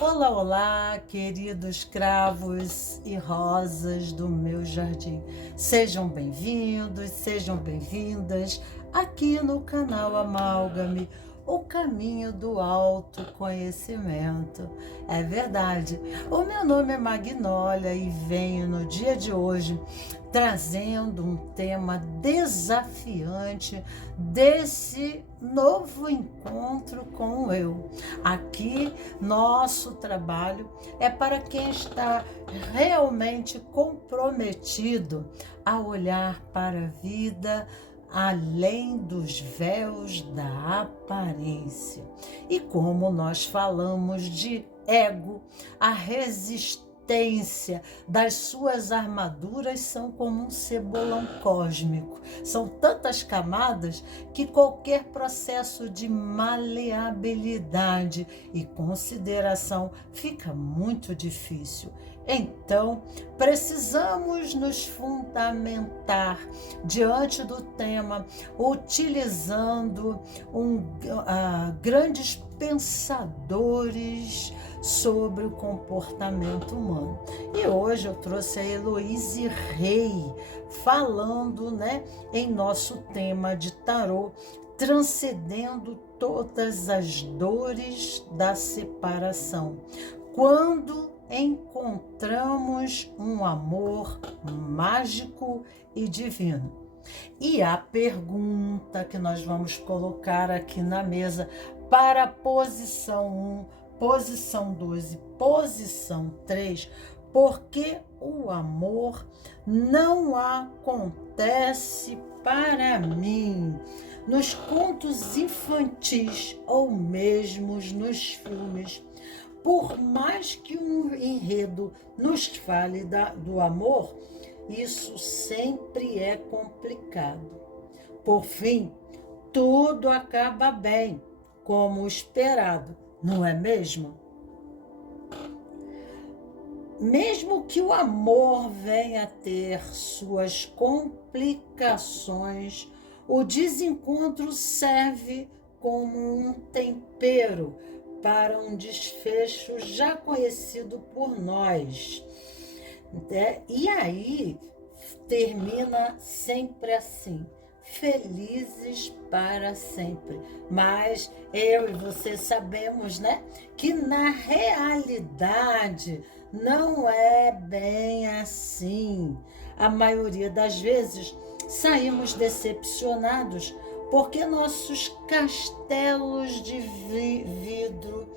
Olá, olá, queridos cravos e rosas do meu jardim. Sejam bem-vindos, sejam bem-vindas aqui no canal Amálgame, o caminho do autoconhecimento. É verdade, o meu nome é Magnólia e venho no dia de hoje trazendo um tema desafiante desse novo encontro com o eu. Aqui, nosso trabalho é para quem está realmente comprometido a olhar para a vida além dos véus da aparência. E como nós falamos de ego, a resistência das suas armaduras são como um cebolão cósmico. São tantas camadas que qualquer processo de maleabilidade e consideração fica muito difícil. Então, precisamos nos fundamentar diante do tema, utilizando grandes pensadores sobre o comportamento humano. E hoje eu trouxe a Heloíse Rei falando, em nosso tema de tarô, transcendendo todas as dores da separação. Quando encontramos um amor mágico e divino. E a pergunta que nós vamos colocar aqui na mesa para a posição 1, posição 2 e posição 3, porque o amor não acontece para mim nos contos infantis ou mesmo nos filmes. Por mais que um enredo nos fale do amor, isso sempre é complicado. Por fim, tudo acaba bem, como esperado, não é mesmo? Mesmo que o amor venha a ter suas complicações, o desencontro serve como um tempero para um desfecho já conhecido por nós. E aí termina sempre assim, felizes para sempre. Mas eu e você sabemos, que na realidade não é bem assim. A maioria das vezes saímos decepcionados porque nossos castelos de vidro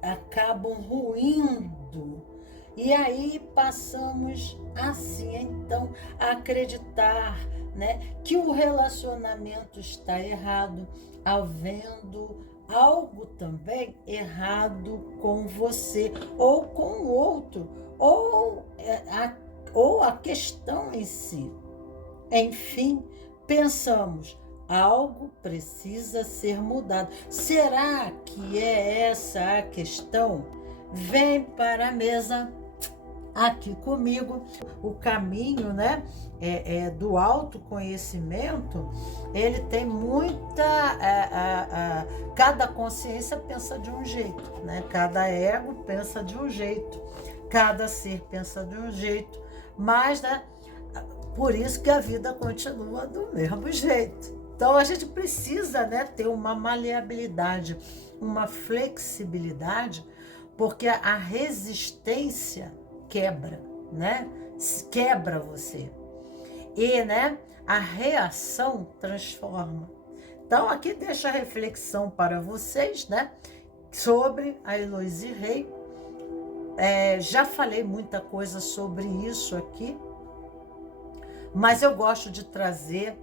acabam ruindo. E aí passamos assim, então, a acreditar, que o relacionamento está errado, havendo algo também errado com você, ou com o outro, ou a questão em si. Enfim, pensamos, algo precisa ser mudado. Será que é essa a questão? Vem para a mesa aqui comigo. O caminho, do autoconhecimento, ele tem muita... cada consciência pensa de um jeito, Cada ego pensa de um jeito, cada ser pensa de um jeito, mas, por isso que a vida continua do mesmo jeito. Então, a gente precisa, ter uma maleabilidade, uma flexibilidade, porque a resistência quebra, quebra você. E, a reação transforma. Então, aqui deixa a reflexão para vocês, sobre a Heloíse Rei. Já falei muita coisa sobre isso aqui, mas eu gosto de trazer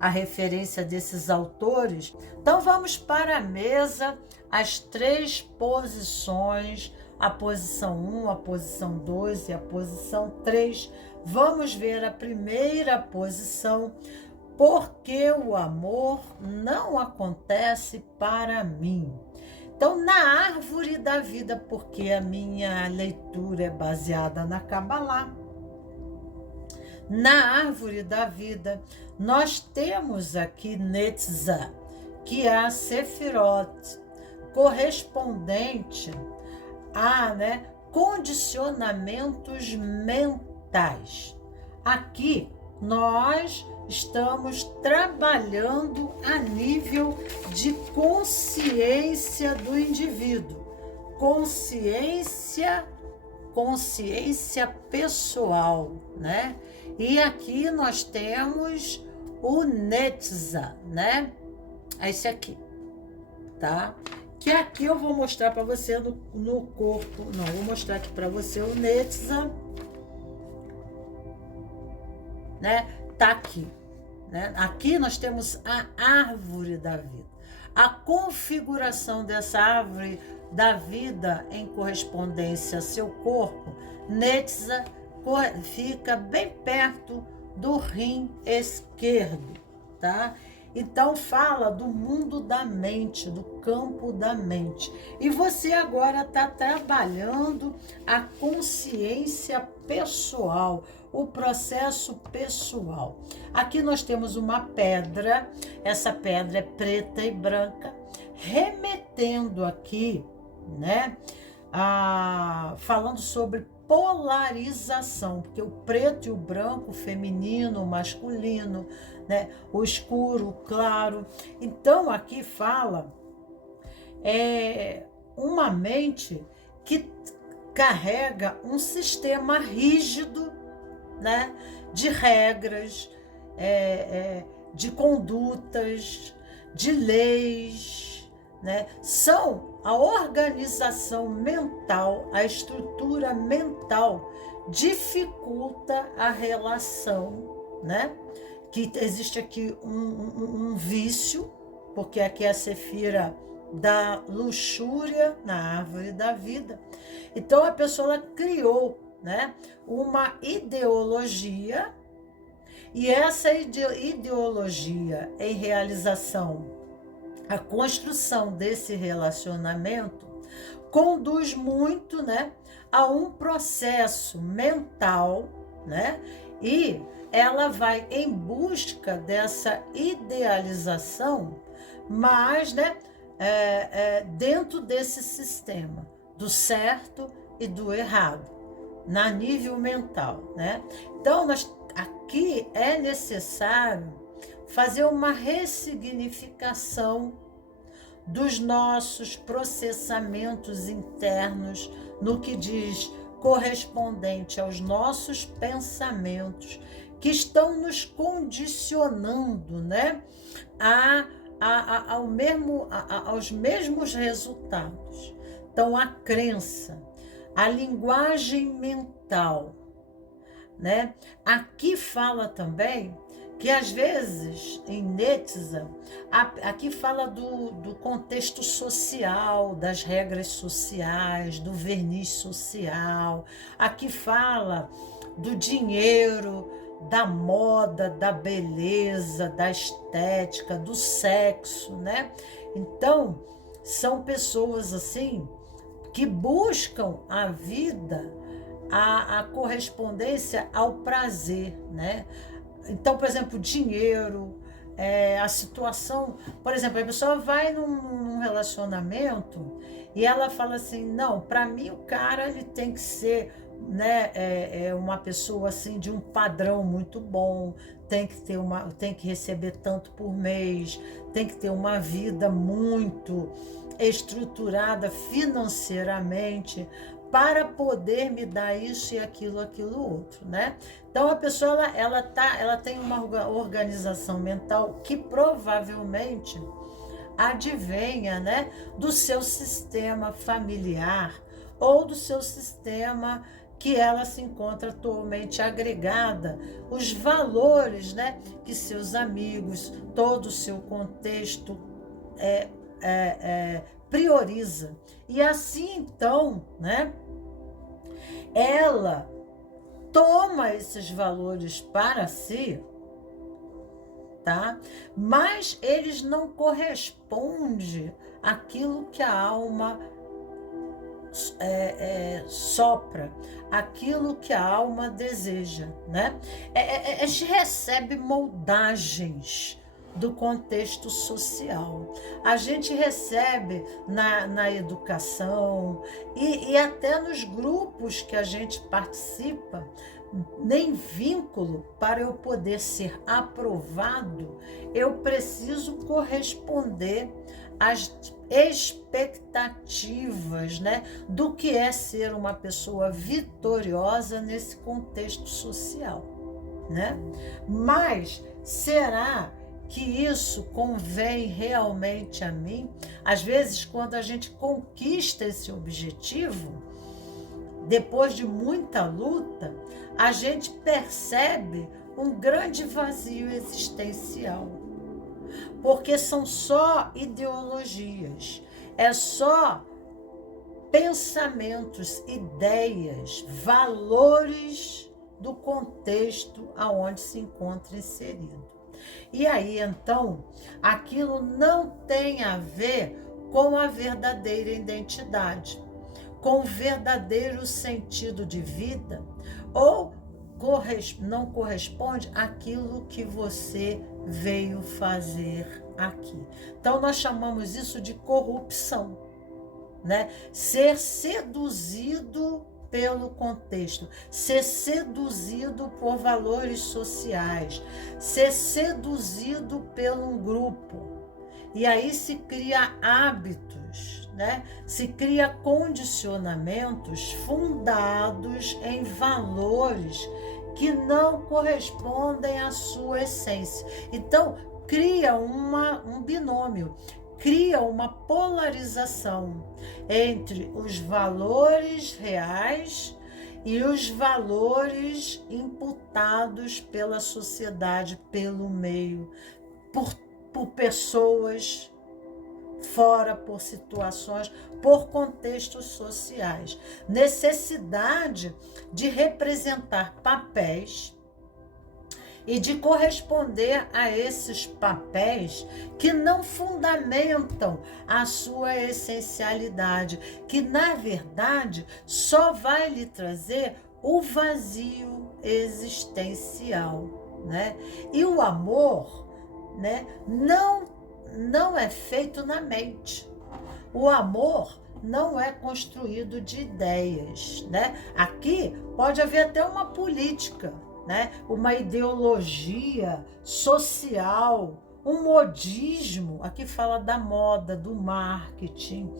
a referência desses autores. Então, vamos para a mesa, as 3 posições, a posição 1, a posição 2 e a posição 3. Vamos ver a primeira posição, porque o amor não acontece para mim. Então, na árvore da vida, porque a minha leitura é baseada na Kabbalah, na árvore da vida, nós temos aqui Netzah, que é a Sefirot, correspondente a, né, condicionamentos mentais. Aqui nós estamos trabalhando a nível de consciência do indivíduo, consciência pessoal, né? E aqui nós temos o Netza, né? É esse aqui, tá? Que aqui eu vou mostrar para você no corpo. Não, vou mostrar aqui para você o Netza, né? Tá aqui, né? Aqui nós temos a árvore da vida. A configuração dessa árvore da vida em correspondência ao seu corpo, Netza fica bem perto do rim esquerdo, tá? Então fala do mundo da mente, do campo da mente. E você agora está trabalhando a consciência pessoal, o processo pessoal. Aqui nós temos uma pedra, essa pedra é preta e branca, remetendo aqui, né? Falando sobre polarização, porque o preto e o branco, o feminino, o masculino, né? O escuro, o claro. Então aqui fala uma mente que carrega um sistema rígido, né? De regras, de condutas, de leis, né? São a organização mental, a estrutura mental dificulta a relação, né? Que existe aqui um vício, porque aqui é a sefira da luxúria na árvore da vida. Então a pessoa criou, né, uma ideologia, e essa ideologia em realização, a construção desse relacionamento conduz muito, né, a um processo mental, né, e ela vai em busca dessa idealização, mas, né, dentro desse sistema do certo e do errado, na nível mental, né? Então, aqui é necessário fazer uma ressignificação dos nossos processamentos internos no que diz correspondente aos nossos pensamentos, que estão nos condicionando, né, aos mesmos resultados. Então, a crença, a linguagem mental, né? Aqui fala também que às vezes em Netza, aqui fala do contexto social, das regras sociais, do verniz social, aqui fala do dinheiro, da moda, da beleza, da estética, do sexo, né? Então, são pessoas assim que buscam a vida, a correspondência ao prazer, né? Então, por exemplo, dinheiro, a situação... Por exemplo, a pessoa vai num relacionamento e ela fala assim, não, para mim o cara ele tem que ser, né, uma pessoa assim de um padrão muito bom, tem que receber tanto por mês, tem que ter uma vida muito estruturada financeiramente para poder me dar isso e aquilo outro, né? Então a pessoa ela tem uma organização mental que provavelmente advenha, né, do seu sistema familiar ou do seu sistema que ela se encontra atualmente agregada, os valores, né, que seus amigos, todo o seu contexto prioriza. E assim, então, né, ela toma esses valores para si, tá? Mas eles não correspondem àquilo que a alma sopra, aquilo que a alma deseja, né? A gente recebe moldagens do contexto social. A gente recebe na educação e até nos grupos que a gente participa, nem vínculo para eu poder ser aprovado, eu preciso corresponder às expectativas, né, do que é ser uma pessoa vitoriosa nesse contexto social, né? Mas será que isso convém realmente a mim? Às vezes, quando a gente conquista esse objetivo, depois de muita luta, a gente percebe um grande vazio existencial, porque são só ideologias, é só pensamentos, ideias, valores do contexto aonde se encontra inserido. E aí, então, aquilo não tem a ver com a verdadeira identidade, com o verdadeiro sentido de vida, ou não corresponde àquilo que você veio fazer aqui. Então, nós chamamos isso de corrupção, né? Ser seduzido pelo contexto, ser seduzido por valores sociais, ser seduzido por um grupo. E aí se cria hábitos, né? Se cria condicionamentos fundados em valores que não correspondem à sua essência. Então, cria um binômio, cria uma polarização entre os valores reais e os valores imputados pela sociedade, pelo meio, por pessoas fora, por situações, por contextos sociais. Necessidade de representar papéis e de corresponder a esses papéis que não fundamentam a sua essencialidade, que na verdade só vai lhe trazer o vazio existencial, né? E o amor, né, não é feito na mente. O amor não é construído de ideias, né? Aqui pode haver até uma política, né? Uma ideologia social, um modismo. Aqui fala da moda, do marketing,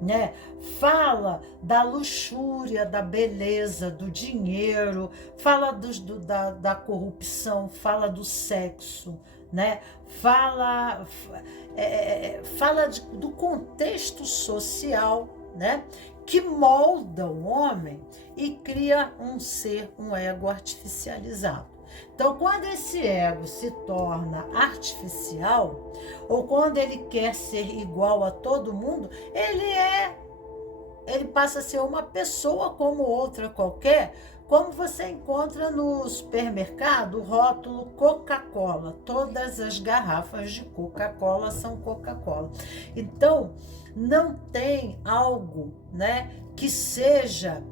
né? Fala da luxúria, da beleza, do dinheiro, fala da corrupção, fala do sexo, né? Fala do contexto social, né? Que molda o homem e cria um ser, um ego artificializado. Então, quando esse ego se torna artificial, ou quando ele quer ser igual a todo mundo, ele passa a ser uma pessoa como outra qualquer, como você encontra no supermercado o rótulo Coca-Cola. Todas as garrafas de Coca-Cola são Coca-Cola. Então, não tem algo, né, que seja,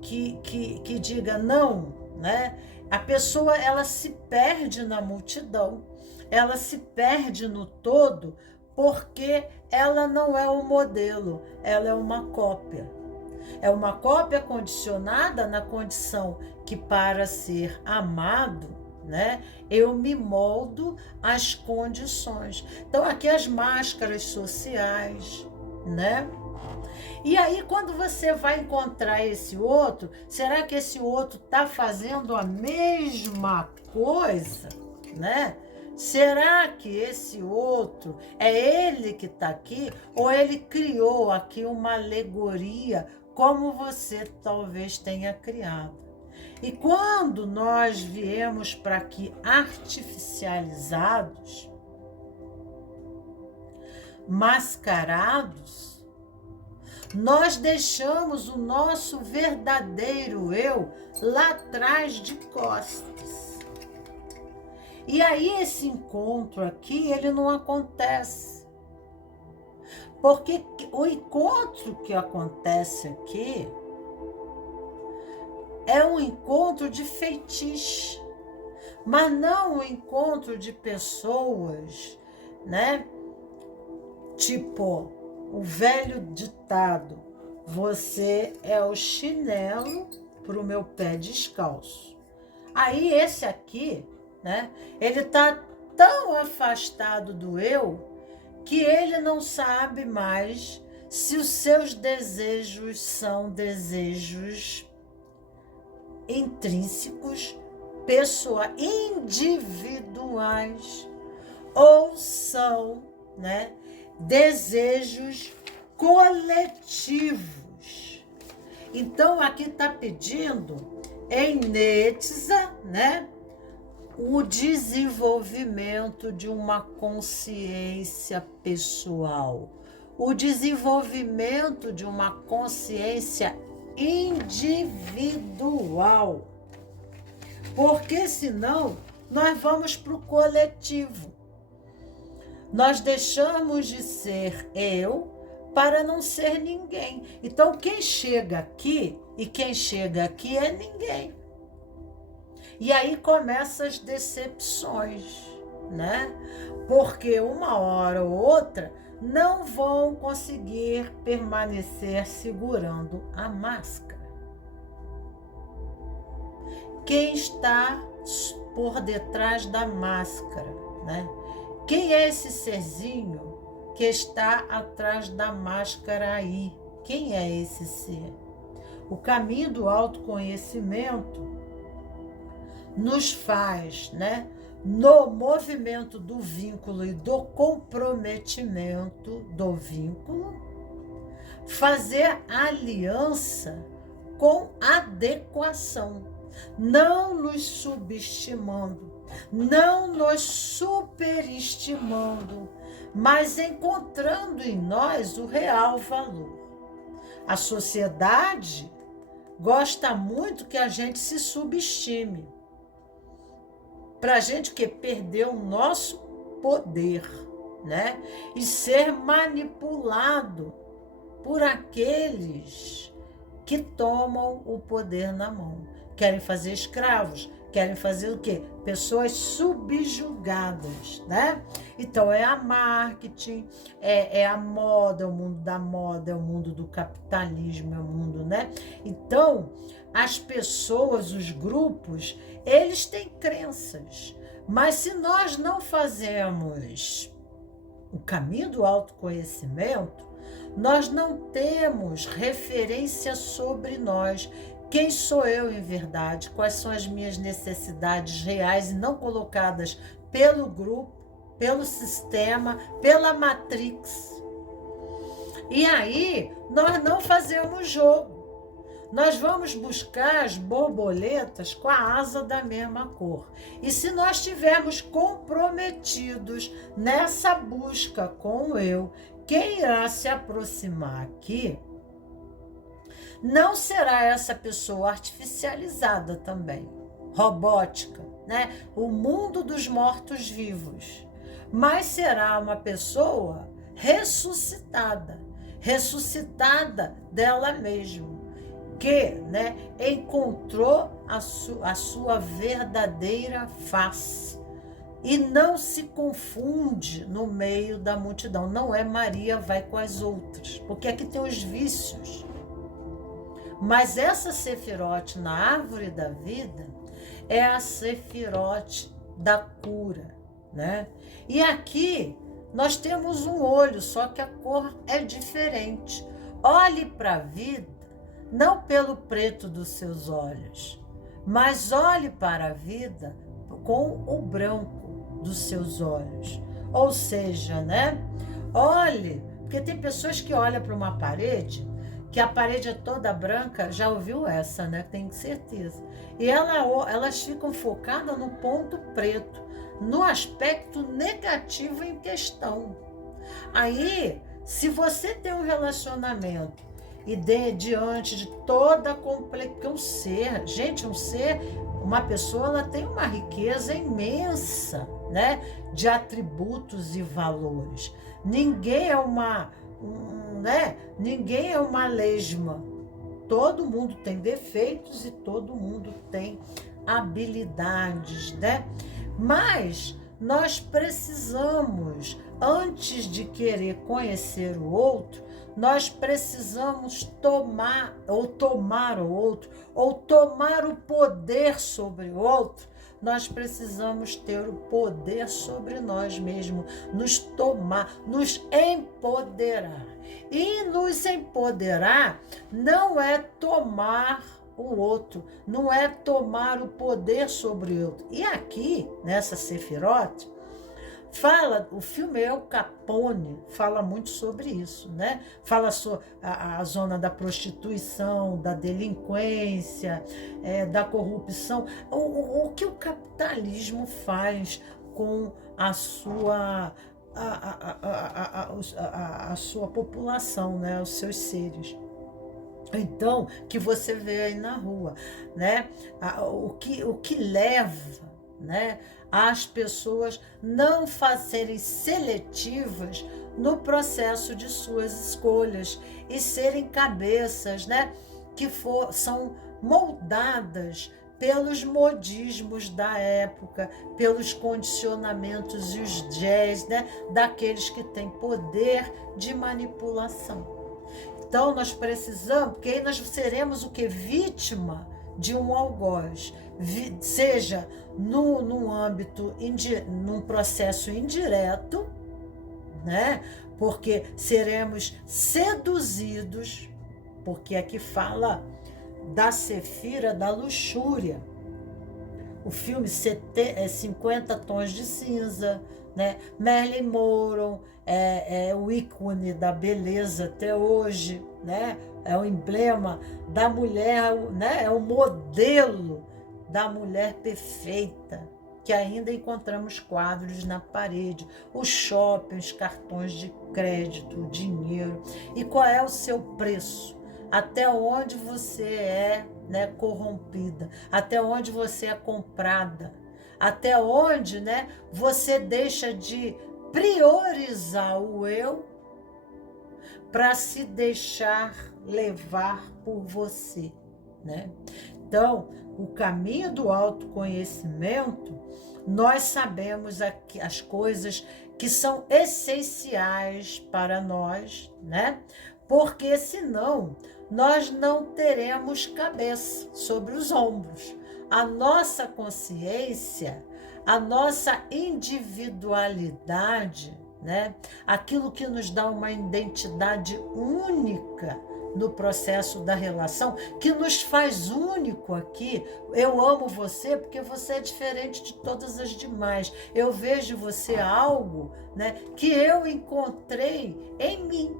que diga não, né? A pessoa, ela se perde na multidão, ela se perde no todo, porque ela não é um modelo, ela é uma cópia. É uma cópia condicionada na condição que, para ser amado, né, eu me moldo às condições. Então, aqui as máscaras sociais, né? E aí, quando você vai encontrar esse outro, será que esse outro está fazendo a mesma coisa, né? Será que esse outro é ele que está aqui, ou ele criou aqui uma alegoria como você talvez tenha criado? E quando nós viemos para aqui artificializados, mascarados, nós deixamos o nosso verdadeiro eu lá atrás de costas. E aí esse encontro aqui, ele não acontece. Porque o encontro que acontece aqui é um encontro de feitiço, mas não um encontro de pessoas né? Tipo, o velho ditado, você é o chinelo pro meu pé descalço. Aí esse aqui, né? Ele tá tão afastado do eu que ele não sabe mais se os seus desejos são desejos intrínsecos, individuais, ou são, né, desejos coletivos. Então, aqui está pedindo, em Netza, né, o desenvolvimento de uma consciência pessoal, o desenvolvimento de uma consciência individual. Porque senão nós vamos para o coletivo. Nós deixamos de ser eu para não ser ninguém. Então quem chega aqui e quem chega aqui é ninguém. E aí começam as decepções, né? Porque uma hora ou outra não vão conseguir permanecer segurando a máscara. Quem está por detrás da máscara, né? Quem é esse serzinho que está atrás da máscara aí? Quem é esse ser? O caminho do autoconhecimento nos faz, né, no movimento do vínculo e do comprometimento do vínculo, fazer aliança com adequação, não nos subestimando, não nos superestimando, mas encontrando em nós o real valor. A sociedade gosta muito que a gente se subestime, para a gente que perder o nosso poder, né? E ser manipulado por aqueles que tomam o poder na mão. Querem fazer escravos, querem fazer o quê? Pessoas subjugadas, né? Então é a marketing, é a moda, é o mundo da moda, é o mundo do capitalismo, é o mundo, né? Então, as pessoas, os grupos, eles têm crenças, mas se nós não fazemos o caminho do autoconhecimento, nós não temos referência sobre nós. Quem sou eu em verdade? Quais são as minhas necessidades reais e não colocadas pelo grupo, pelo sistema, pela Matrix? E aí, nós não fazemos jogo. Nós vamos buscar as borboletas com a asa da mesma cor. E se nós estivermos comprometidos nessa busca com o eu, quem irá se aproximar aqui não será essa pessoa artificializada também, robótica, né? O mundo dos mortos-vivos, mas será uma pessoa ressuscitada dela mesma, que, né, encontrou a sua verdadeira face e não se confunde no meio da multidão. Não é Maria vai com as outras, porque aqui tem os vícios. Mas essa Sefirote na árvore da vida é a Sefirote da cura, né? E aqui nós temos um olho, só que a cor é diferente. Olhe para a vida não pelo preto dos seus olhos, mas olhe para a vida com o branco dos seus olhos. Ou seja, né? Olhe, porque tem pessoas que olham para uma parede, que a parede é toda branca, já ouviu essa, né? Tenho certeza. E elas ficam focadas no ponto preto, no aspecto negativo em questão. Aí, se você tem um relacionamento e diante de toda a complexidade, um ser, gente, uma pessoa, ela tem uma riqueza imensa, né, de atributos e valores. Ninguém é ninguém é uma lesma. Todo mundo tem defeitos e todo mundo tem habilidades, né? Mas nós precisamos, antes de querer conhecer o outro, nós precisamos tomar o outro, ou tomar o poder sobre o outro. Nós precisamos ter o poder sobre nós mesmos, nos tomar, nos empoderar. E nos empoderar não é tomar o outro, não é tomar o poder sobre o outro. E aqui, nessa Sefirote, fala, o filme El Capone fala muito sobre isso, né? Fala sobre a zona da prostituição, da delinquência, da corrupção, o que o capitalismo faz com a sua a sua população, né? Os seus seres. Então, que você vê aí na rua, né? O que leva, né, as pessoas não serem seletivas no processo de suas escolhas e serem cabeças, né, são moldadas pelos modismos da época, pelos condicionamentos e os jazz, né, daqueles que têm poder de manipulação. Então, nós precisamos, porque aí nós seremos o que? Vítima de um algoz, seja num âmbito, num processo indireto, né? Porque seremos seduzidos, porque aqui fala da Sefira da luxúria. O filme 50 Tons de Cinza, né? Marilyn Monroe é o ícone da beleza até hoje, né? É o emblema da mulher, né? É o modelo da mulher perfeita, que ainda encontramos quadros na parede, os shoppings, cartões de crédito, o dinheiro. E qual é o seu preço? Até onde você é, né, corrompida? Até onde você é comprada? Até onde, né, você deixa de priorizar o eu para se deixar levar por você, né? Então, o caminho do autoconhecimento, nós sabemos as coisas que são essenciais para nós, né? Porque senão nós não teremos cabeça sobre os ombros. A nossa consciência, a nossa individualidade, né? Aquilo que nos dá uma identidade única no processo da relação, que nos faz único aqui. Eu amo você porque você é diferente de todas as demais. Eu vejo você algo, né, que eu encontrei em mim,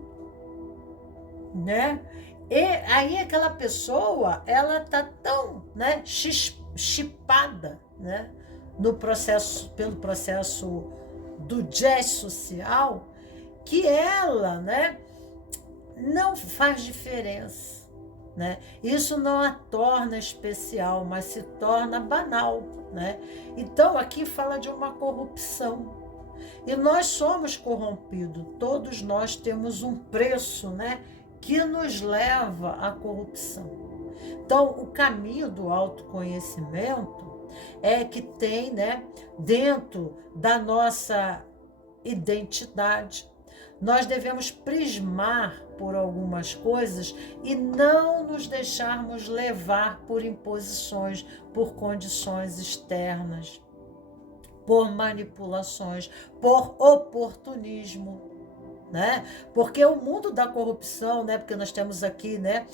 né? E aí aquela pessoa, ela tá tão, né, chipada, né, pelo processo do jazz social, que ela, né, não faz diferença, né? Isso não a torna especial, mas se torna banal, né? Então aqui fala de uma corrupção. E nós somos corrompidos, todos nós temos um preço, né, que nos leva à corrupção. Então, o caminho do autoconhecimento é que tem, né, dentro da nossa identidade, nós devemos prismar por algumas coisas e não nos deixarmos levar por imposições, por condições externas, por manipulações, por oportunismo, né? Porque o mundo da corrupção, né? Porque nós temos aqui, né?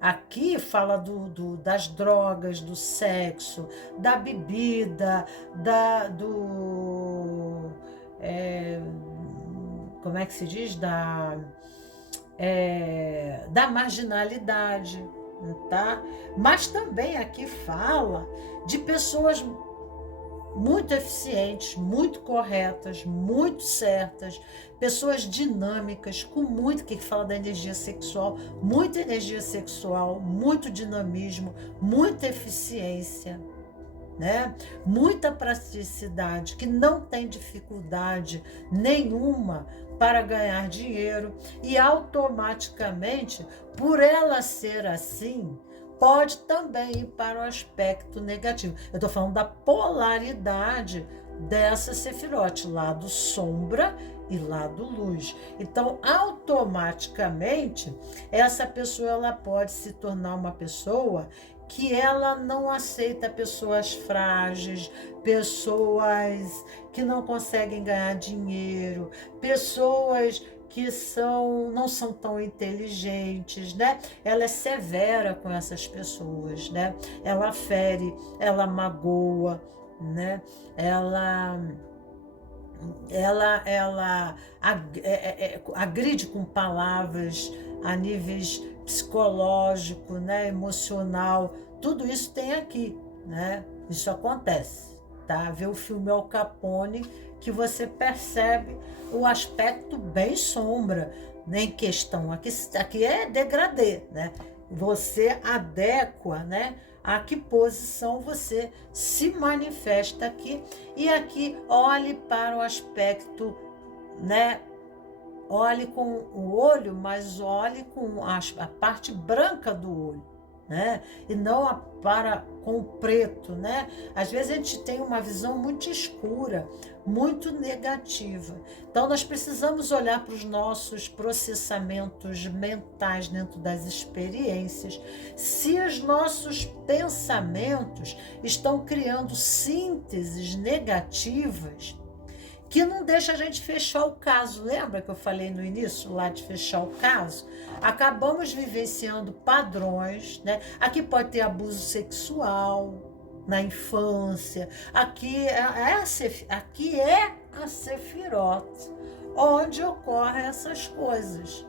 Aqui fala das drogas, do sexo, da bebida, como é que se diz? Da marginalidade, tá? Mas também aqui fala de pessoas muito eficientes, muito corretas, muito certas, pessoas dinâmicas, com muito, que fala da energia sexual, muita energia sexual, muito dinamismo, muita eficiência, né? Muita praticidade, que não tem dificuldade nenhuma para ganhar dinheiro, e automaticamente, por ela ser assim, pode também ir para o aspecto negativo. Eu estou falando da polaridade dessa sefirote, lado sombra e lado luz. Então, automaticamente, essa pessoa ela pode se tornar uma pessoa que ela não aceita pessoas frágeis, pessoas que não conseguem ganhar dinheiro, pessoas que não são tão inteligentes, né? Ela é severa com essas pessoas, né? Ela fere, ela magoa, né? Ela agride com palavras a níveis psicológico, né, emocional, tudo isso tem aqui, né? Isso acontece, tá? Vê o filme Al Capone que você percebe o aspecto bem sombra, né, em questão. Aqui é degradê, né? Você adequa, né? A que posição você se manifesta aqui. E aqui olhe para o aspecto, né? Olhe com o olho, mas olhe com a parte branca do olho, né? E não com o preto, né? Às vezes a gente tem uma visão muito escura, muito negativa. Então nós precisamos olhar para os nossos processamentos mentais dentro das experiências. Se os nossos pensamentos estão criando sínteses negativas, que não deixa a gente fechar o caso. Lembra que eu falei no início lá de fechar o caso? Acabamos vivenciando padrões, né? Aqui pode ter abuso sexual na infância. Aqui é a Sefirote, onde ocorrem essas coisas,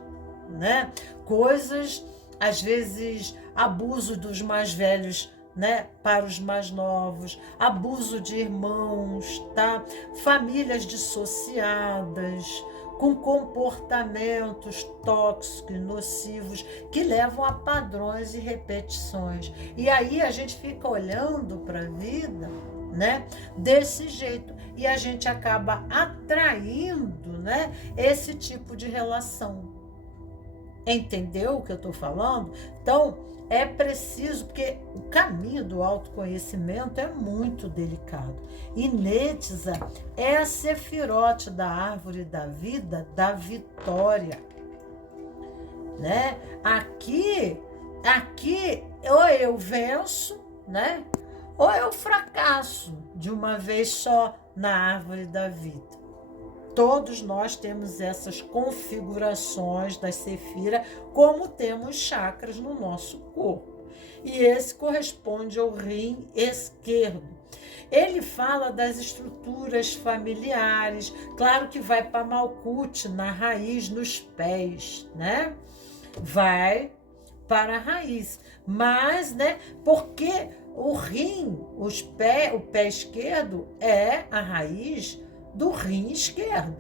né? Coisas, às vezes, abuso dos mais velhos, né, para os mais novos, abuso de irmãos, tá? Famílias dissociadas, com comportamentos tóxicos, nocivos, que levam a padrões e repetições. E aí a gente fica olhando para a vida, né, desse jeito, e a gente acaba atraindo, né, esse tipo de relação. Entendeu o que eu estou falando? Então, é preciso, porque o caminho do autoconhecimento é muito delicado. E Netza é a sefirote da árvore da vida, da vitória, né? Aqui, ou eu venço, né? Ou eu fracasso de uma vez só na árvore da vida. Todos nós temos essas configurações da Sefira, como temos chakras no nosso corpo. E esse corresponde ao rim esquerdo. Ele fala das estruturas familiares, claro que vai para Malkuth, na raiz, nos pés, né? Vai para a raiz. Mas, né, porque o rim, o pé esquerdo é a raiz do rim esquerdo,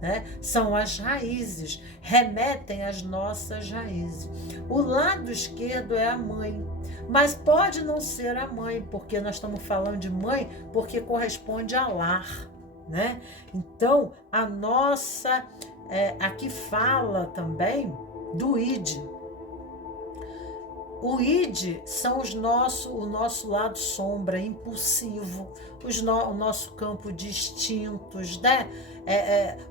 né? São as raízes, remetem às nossas raízes. O lado esquerdo é a mãe, mas pode não ser a mãe, porque nós estamos falando de mãe, porque corresponde a lar, né? Então, a nossa, aqui fala também do id. O id são o nosso lado sombra, impulsivo, o nosso campo de instintos, né?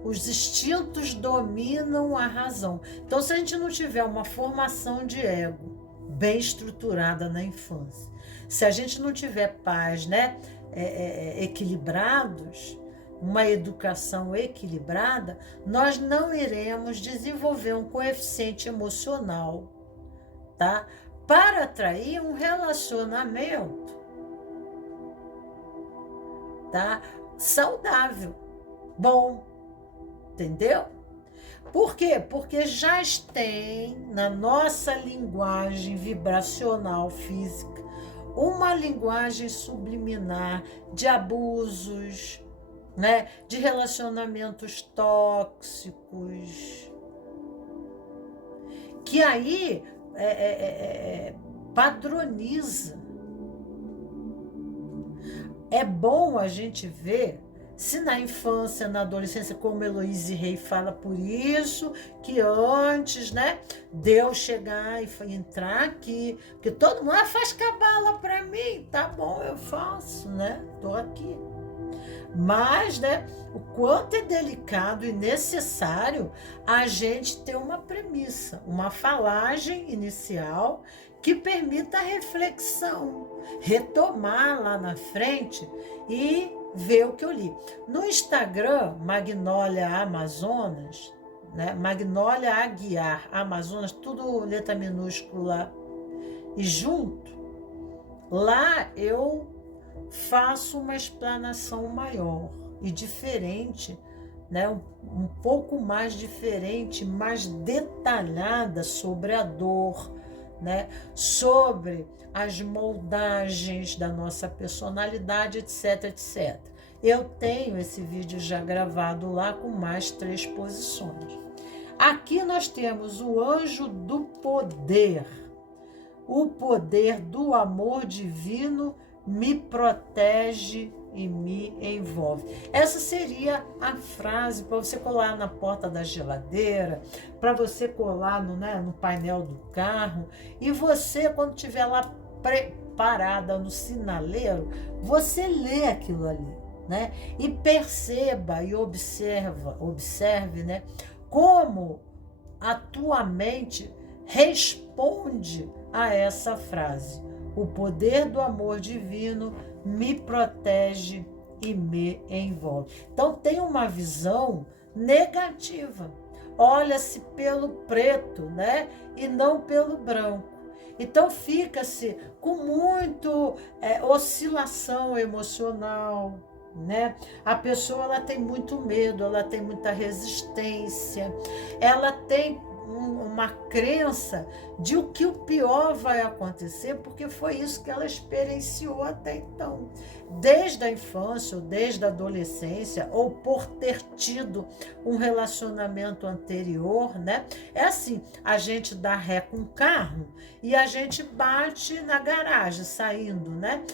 Os instintos dominam a razão. Então, se a gente não tiver uma formação de ego bem estruturada na infância, se a gente não tiver pais, né, equilibrados, uma educação equilibrada, nós não iremos desenvolver um coeficiente emocional, tá? Para atrair um relacionamento, tá? Saudável, bom, entendeu? Por quê? Porque já tem na nossa linguagem vibracional física uma linguagem subliminar de abusos, né? De relacionamentos tóxicos, que aí padroniza. É bom a gente ver Se na infância, na adolescência, como Heloíse Rei fala, por isso que antes, né, de eu chegar e entrar aqui, porque todo mundo faz cabala para mim, tá bom, eu faço, né, tô aqui. Mas, né, o quanto é delicado e necessário a gente ter uma premissa, uma falagem inicial que permita a reflexão, retomar lá na frente e ver o que eu li. No Instagram, Magnólia Amazonas, né, Magnólia Aguiar Amazonas, tudo letra minúscula e junto, lá eu faço uma explanação maior e diferente, né, um pouco mais diferente, mais detalhada sobre a dor, né, sobre as moldagens da nossa personalidade, etc, etc. Eu tenho esse vídeo já gravado lá com mais 3 posições. Aqui nós temos o anjo do poder. O poder do amor divino me protege e me envolve. Essa seria a frase para você colar na porta da geladeira, para você colar no painel do carro, e você, quando estiver lá preparada no sinaleiro, você lê aquilo ali, né? E perceba e observe, né, como a tua mente responde a essa frase. O poder do amor divino me protege e me envolve. Então tem uma visão negativa. Olha-se pelo preto, né? E não pelo branco. Então fica-se com muito oscilação emocional, né? A pessoa ela tem muito medo, ela tem muita resistência, ela tem uma crença de o que o pior vai acontecer, porque foi isso que ela experienciou até então, desde a infância ou desde a adolescência, ou por ter tido um relacionamento anterior, né? É assim, a gente dá ré com o carro e a gente bate na garagem saindo, né?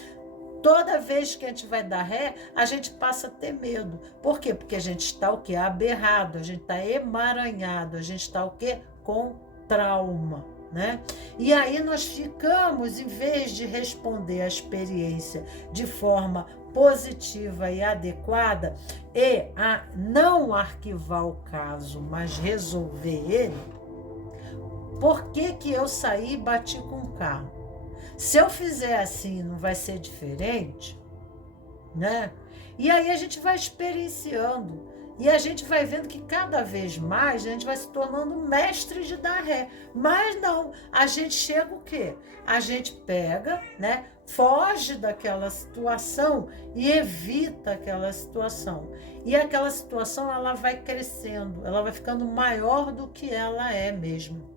Toda vez que a gente vai dar ré, a gente passa a ter medo. Por quê? Porque a gente está o quê? Aberrado, a gente está emaranhado, a gente está o quê? Com trauma, né? E aí nós ficamos, em vez de responder à experiência de forma positiva e adequada e a não arquivar o caso, mas resolver ele, por que que eu saí e bati com o carro? Se eu fizer assim, não vai ser diferente, né? E aí a gente vai experienciando. E a gente vai vendo que cada vez mais a gente vai se tornando mestre de dar ré. Mas não, a gente chega o quê? A gente pega, né? Foge daquela situação e evita aquela situação. E aquela situação ela vai crescendo, ela vai ficando maior do que ela é mesmo.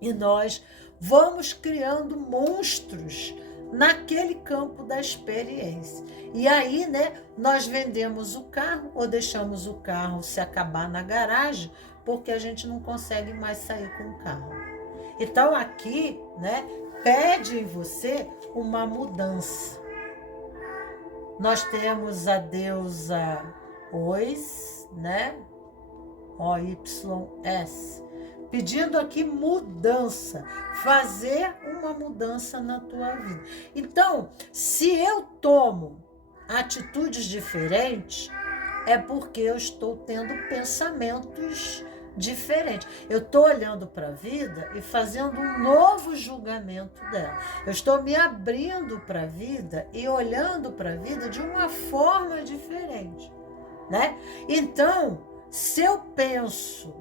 E nós vamos criando monstros naquele campo da experiência. E aí, né, nós vendemos o carro ou deixamos o carro se acabar na garagem porque a gente não consegue mais sair com o carro. Então aqui, né, pede em você uma mudança. Nós temos a deusa Ois, né, OYS, pedindo aqui mudança, fazer uma mudança na tua vida. Então, se eu tomo atitudes diferentes, é porque eu estou tendo pensamentos diferentes. Eu estou olhando para a vida e fazendo um novo julgamento dela. Eu estou me abrindo para a vida e olhando para a vida de uma forma diferente, né? Então, se eu penso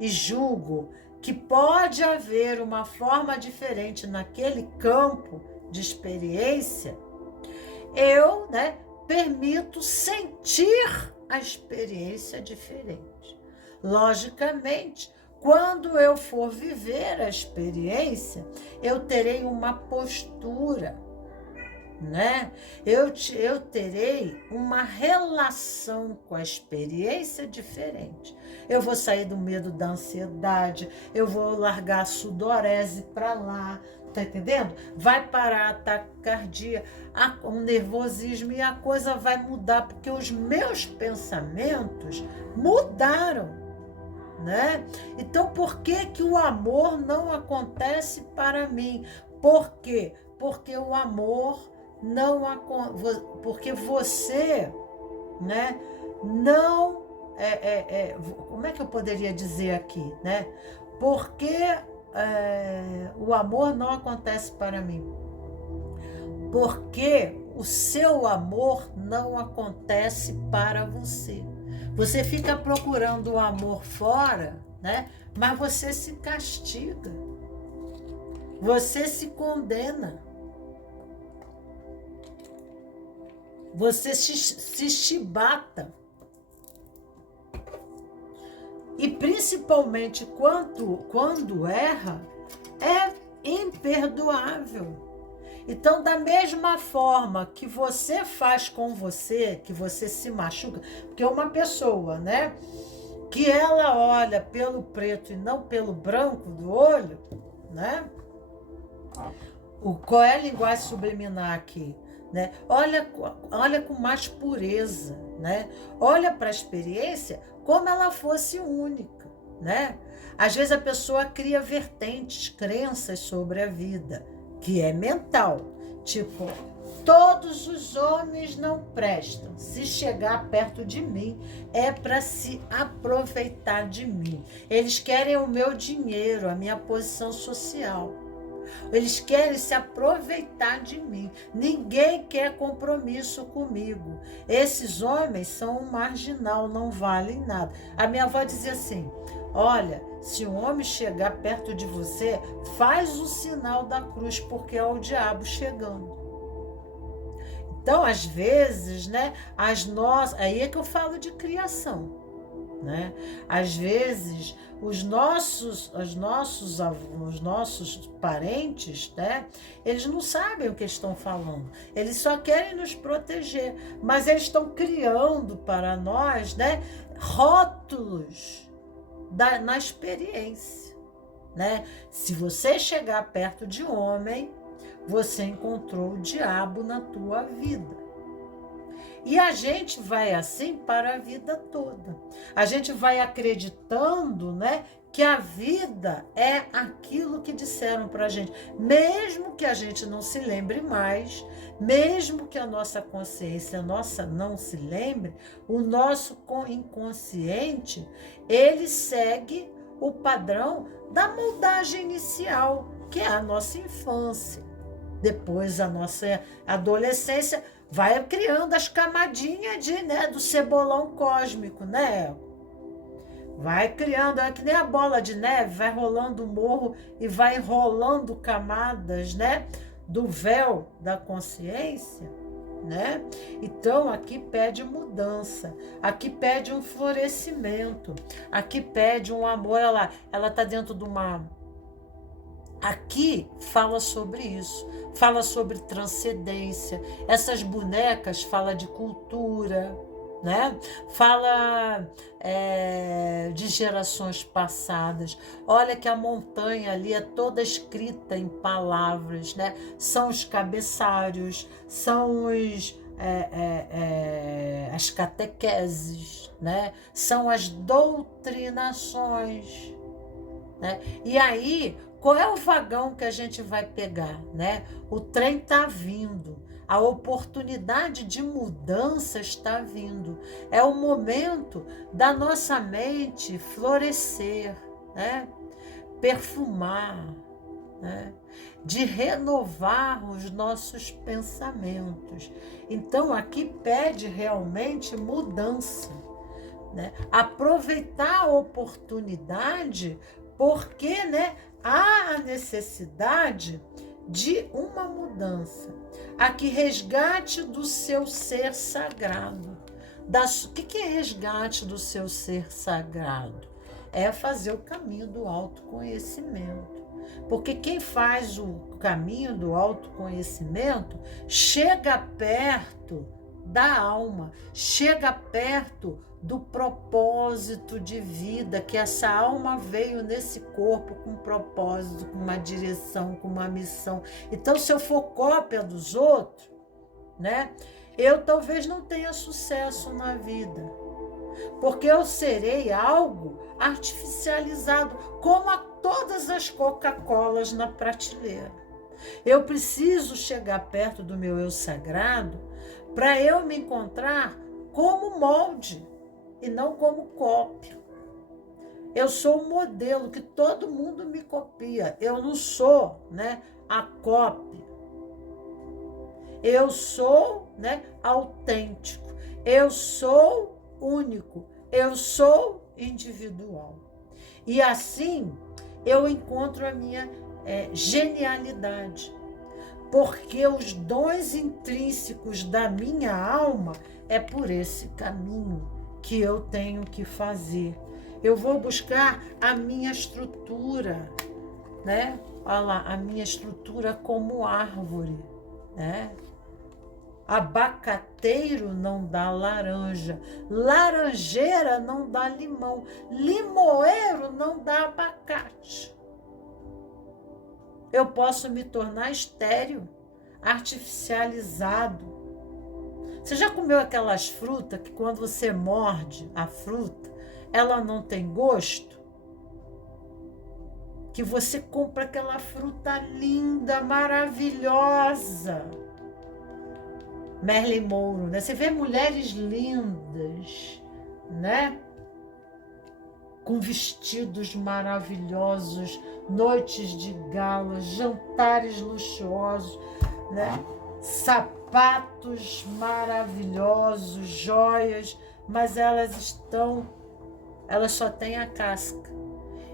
e julgo que pode haver uma forma diferente naquele campo de experiência, eu, né, permito sentir a experiência diferente. Logicamente, quando eu for viver a experiência, eu terei uma postura, né? Eu terei uma relação com a experiência diferente. Eu vou sair do medo da ansiedade, eu vou largar a sudorese para lá, tá entendendo? Vai parar a taquicardia, o nervosismo, e a coisa vai mudar, porque os meus pensamentos mudaram, né? Então, por que que o amor não acontece para mim? Por quê? Porque o amor não porque você, né, não como é que eu poderia dizer aqui, né? Porque o amor não acontece para mim, porque o seu amor não acontece para você. Você fica procurando o amor fora, né? Mas você se castiga, você se condena. Você se chibata. E principalmente quando erra, é imperdoável. Então, da mesma forma que você faz com você, que você se machuca, porque uma pessoa, né, que ela olha pelo preto e não pelo branco do olho, né? Qual é a linguagem subliminar aqui? Né? Olha com mais pureza, né? Olha para a experiência como ela fosse única, né? Às vezes a pessoa cria vertentes, crenças sobre a vida, que é mental. Tipo, todos os homens não prestam. Se chegar perto de mim, é para se aproveitar de mim. Eles querem o meu dinheiro, a minha posição social. Eles querem se aproveitar de mim. Ninguém quer compromisso comigo. Esses homens são um marginal, não valem nada. A minha avó dizia assim: olha, se um homem chegar perto de você, faz o sinal da cruz, porque é o diabo chegando. Então, às vezes, né, aí é que eu falo de criação, né? Às vezes, os nossos parentes, né, eles não sabem o que estão falando. Eles só querem nos proteger, mas eles estão criando para nós, né, rótulos na experiência, né? Se você chegar perto de um homem, você encontrou o diabo na tua vida. E a gente vai assim para a vida toda. A gente vai acreditando, né, que a vida é aquilo que disseram para a gente. Mesmo que a gente não se lembre mais, mesmo que a nossa consciência não se lembre, o nosso inconsciente, ele segue o padrão da moldagem inicial, que é a nossa infância. Depois a nossa adolescência vai criando as camadinhas do cebolão cósmico, né? Vai criando, é que nem a bola de neve, vai rolando o morro e vai enrolando camadas, né? Do véu da consciência, né? Então, aqui pede mudança, aqui pede um florescimento, aqui pede um amor. Olha lá, ela está dentro de uma... Aqui fala sobre isso, fala sobre transcendência. Essas bonecas falam de cultura, né? Fala de gerações passadas. Olha que a montanha ali é toda escrita em palavras, né? São os cabeçários, são as catequeses, né? São as doutrinações, né? E aí, qual é o vagão que a gente vai pegar, né? O trem está vindo, a oportunidade de mudança está vindo. É o momento da nossa mente florescer, né? Perfumar, né? De renovar os nossos pensamentos. Então, aqui pede realmente mudança, né? Aproveitar a oportunidade, porque, né, há a necessidade de uma mudança. Aqui, resgate do seu ser sagrado. O que é resgate do seu ser sagrado? É fazer o caminho do autoconhecimento. Porque quem faz o caminho do autoconhecimento chega perto da alma, chega perto do propósito de vida, que essa alma veio nesse corpo com um propósito, com uma direção, com uma missão. Então, se eu for cópia dos outros, né, eu talvez não tenha sucesso na vida, porque eu serei algo artificializado, como a todas as Coca-Colas na prateleira. Eu preciso chegar perto do meu eu sagrado para eu me encontrar como molde e não como cópia. Eu sou um modelo que todo mundo me copia. Eu não sou, né, a cópia. Eu sou, né, autêntico. Eu sou único. Eu sou individual. E assim eu encontro a minha genialidade. Porque os dons intrínsecos da minha alma é por esse caminho que eu tenho que fazer. Eu vou buscar a minha estrutura, né? Olha lá, a minha estrutura como árvore, né? Abacateiro não dá laranja, laranjeira não dá limão, limoeiro não dá abacate. Eu posso me tornar estéril, artificializado. Você já comeu aquelas frutas que quando você morde a fruta, ela não tem gosto? Que você compra aquela fruta linda, maravilhosa. Marilyn Monroe, né? Você vê mulheres lindas, né? Com vestidos maravilhosos, noites de gala, jantares luxuosos, né? Sapatos maravilhosos, joias, mas elas só têm a casca.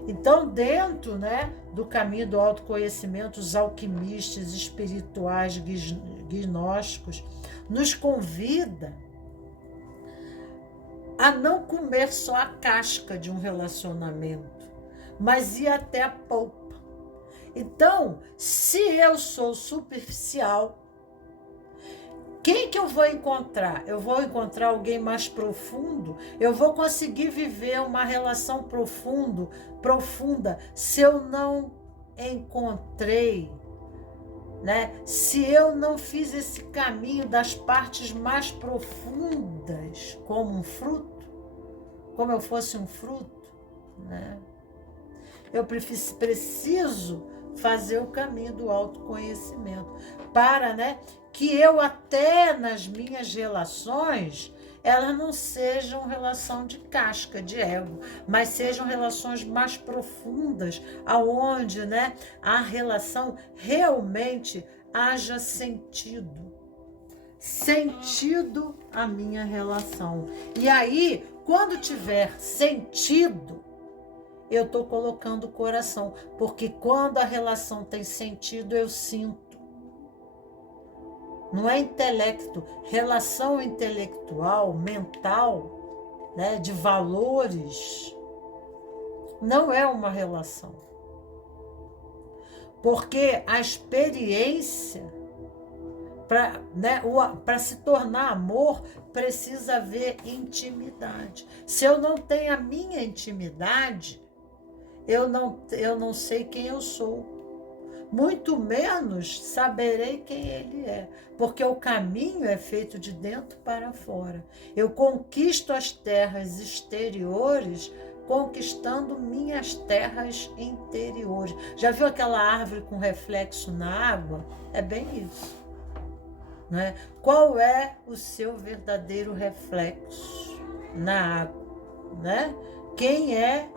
Então, dentro, né, do caminho do autoconhecimento, os alquimistas espirituais gnósticos nos convida a não comer só a casca de um relacionamento, mas ir até a polpa. Então, se eu sou superficial, quem que eu vou encontrar? Eu vou encontrar alguém mais profundo? Eu vou conseguir viver uma relação profunda se eu não encontrei, né? Se eu não fiz esse caminho das partes mais profundas, como um fruto, como eu fosse um fruto, né? Eu preciso fazer o caminho do autoconhecimento para, né, que eu até nas minhas relações elas não sejam relação de casca, de ego, mas sejam relações mais profundas, aonde, né, a relação realmente haja sentido. Sentido a minha relação. E aí, quando tiver sentido, eu estou colocando o coração, porque quando a relação tem sentido, eu sinto. Não é intelecto, relação intelectual, mental, né, de valores, não é uma relação. Porque a experiência, para se tornar amor, precisa haver intimidade. Se eu não tenho a minha intimidade, eu não sei quem eu sou. Muito menos saberei quem ele é, porque o caminho é feito de dentro para fora. Eu conquisto as terras exteriores, conquistando minhas terras interiores. Já viu aquela árvore com reflexo na água? É bem isso, né? Qual é o seu verdadeiro reflexo na água, né? Quem é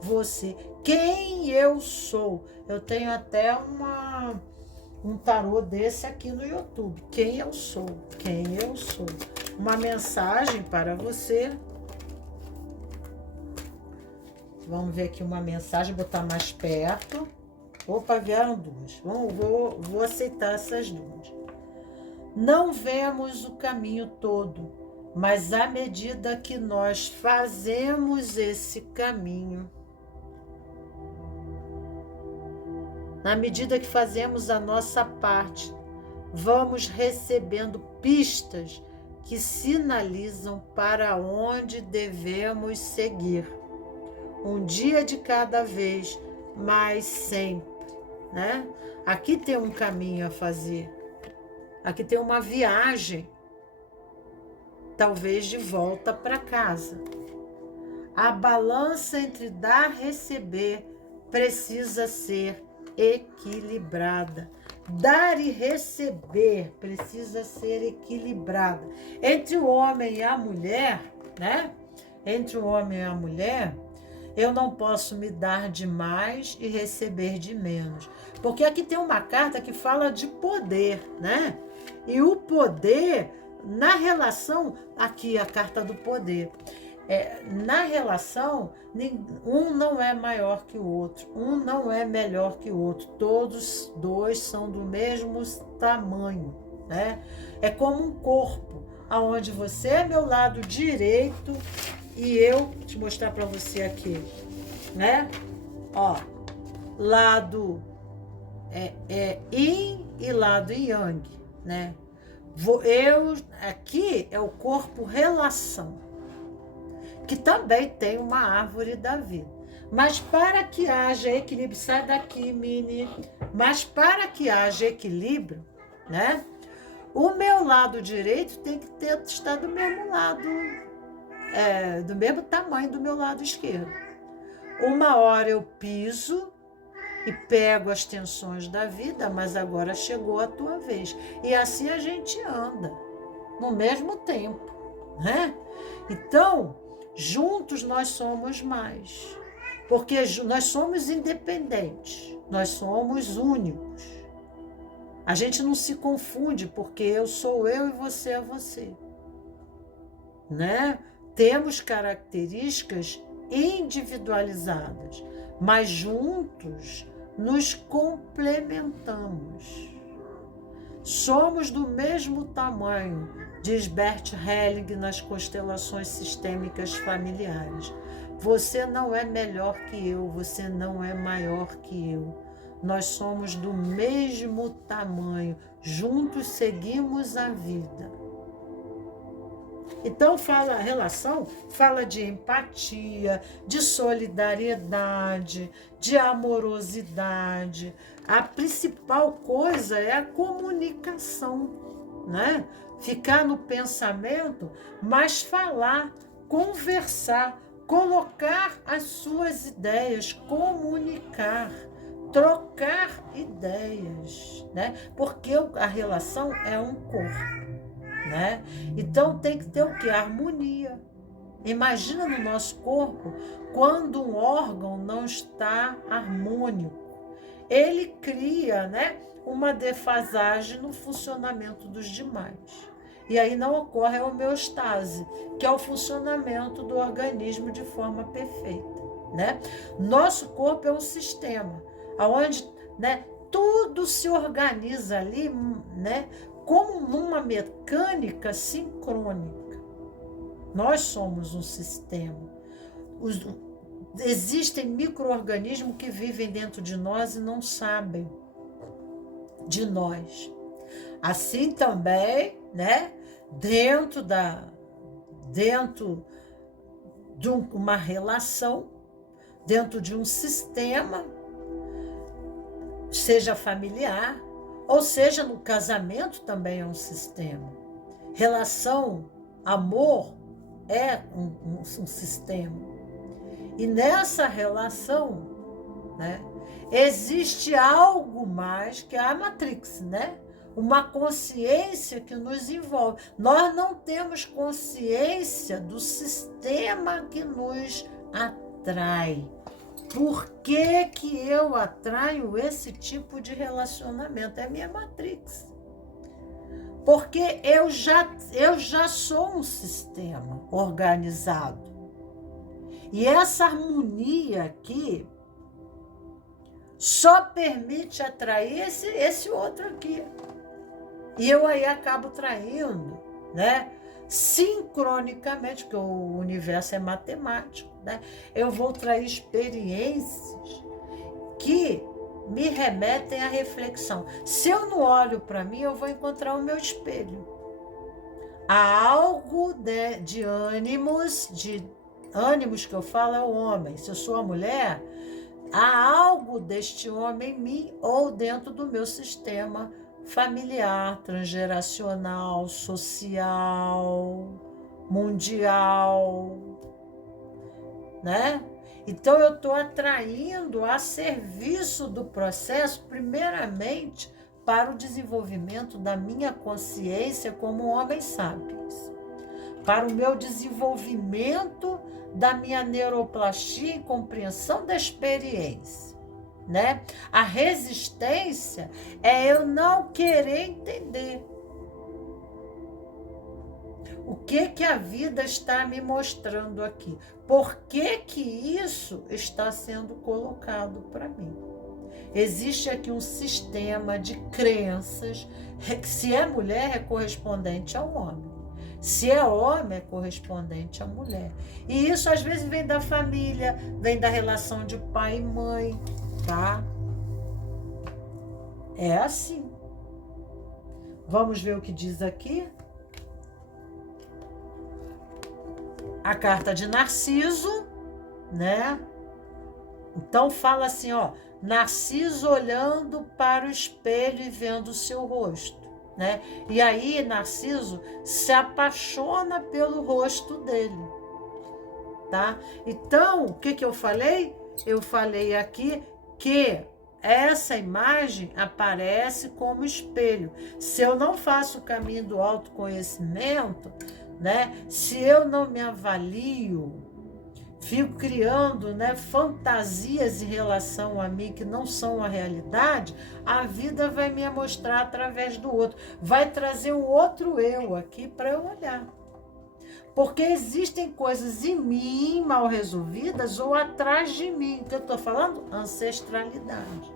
você? Quem eu sou? Eu tenho até um tarô desse aqui no YouTube. Quem eu sou? Quem eu sou? Uma mensagem para você. Vamos ver aqui uma mensagem, botar mais perto. Opa, vieram duas. Vou aceitar essas duas. Não vemos o caminho todo, mas à medida que nós fazemos esse caminho, Na medida que fazemos a nossa parte, vamos recebendo pistas que sinalizam para onde devemos seguir. Um dia de cada vez, mas sempre, né? Aqui tem um caminho a fazer. Aqui tem uma viagem, talvez de volta para casa. A balança entre dar e receber precisa ser equilibrada. Dar e receber precisa ser equilibrada. Entre o homem e a mulher, né? Entre o homem e a mulher, eu não posso me dar de mais e receber de menos. Porque aqui tem uma carta que fala de poder, né? E o poder, na relação, aqui a carta do poder. Na relação, um não é maior que o outro, um não é melhor que o outro, todos dois são do mesmo tamanho, né? É como um corpo, onde você é meu lado direito e eu, vou te mostrar para você aqui, né? Ó, lado yin e lado yang, né? Aqui é o corpo relação, que também tem uma árvore da vida. Mas para que haja equilíbrio, sai daqui, Mini. Mas para que haja equilíbrio, né? O meu lado direito tem que estar do mesmo lado, do mesmo tamanho do meu lado esquerdo. Uma hora eu piso e pego as tensões da vida, mas agora chegou a tua vez. E assim a gente anda, no mesmo tempo, né? Então, juntos nós somos mais, porque nós somos independentes, nós somos únicos. A gente não se confunde, porque eu sou eu e você é você, né? Temos características individualizadas, mas juntos nos complementamos. Somos do mesmo tamanho, diz Bert Helling nas constelações sistêmicas familiares. Você não é melhor que eu, você não é maior que eu. Nós somos do mesmo tamanho, juntos seguimos a vida. Então, a relação fala de empatia, de solidariedade, de amorosidade. A principal coisa é a comunicação, né? Ficar no pensamento, mas falar, conversar, colocar as suas ideias, comunicar, trocar ideias, né? Porque a relação é um corpo, né? Então tem que ter o quê? Harmonia. Imagina no nosso corpo, quando um órgão não está harmônico, ele cria, né, uma defasagem no funcionamento dos demais. E aí não ocorre a homeostase, que é o funcionamento do organismo de forma perfeita, né? Nosso corpo é um sistema, onde, né, tudo se organiza ali, né, como numa mecânica sincrônica. Nós somos um sistema. Existem micro-organismos que vivem dentro de nós e não sabem de nós. Assim também, né, dentro de uma relação, dentro de um sistema, seja familiar, ou seja, no casamento também é um sistema. Relação, amor é um sistema. E nessa relação, né, existe algo mais que a Matrix, né? Uma consciência que nos envolve. Nós não temos consciência do sistema que nos atrai. Por que que eu atraio esse tipo de relacionamento? É minha Matrix. Porque eu já sou um sistema organizado. E essa harmonia aqui só permite atrair esse outro aqui. E eu aí acabo traindo, né? Sincronicamente, porque o universo é matemático, né? Eu vou trair experiências que me remetem à reflexão. Se eu não olho para mim, eu vou encontrar o meu espelho. Há algo de ânimos que eu falo é o homem. Se eu sou a mulher, há algo deste homem em mim ou dentro do meu sistema familiar, transgeracional, social, mundial, né? Então eu estou atraindo a serviço do processo, primeiramente, para o desenvolvimento da minha consciência como homem sapiens, para o meu desenvolvimento da minha neuroplastia e compreensão da experiência, né? A resistência é eu não querer entender o que a vida está me mostrando aqui. Por que isso está sendo colocado para mim? Existe aqui um sistema de crenças. Se é mulher, é correspondente ao homem. Se é homem, é correspondente à mulher. E isso às vezes vem da família, vem da relação de pai e mãe, tá? É assim. Vamos ver o que diz aqui? A carta de Narciso, né? Então fala assim, ó, Narciso olhando para o espelho e vendo o seu rosto, né? E aí Narciso se apaixona pelo rosto dele, tá? Então, o que eu falei? Eu falei aqui que essa imagem aparece como espelho. Se eu não faço o caminho do autoconhecimento, né? Se eu não me avalio, fico criando, né, fantasias em relação a mim que não são a realidade, a vida vai me mostrar através do outro. Vai trazer um outro eu aqui para eu olhar. Porque existem coisas em mim mal resolvidas ou atrás de mim. O que eu estou falando? Ancestralidade.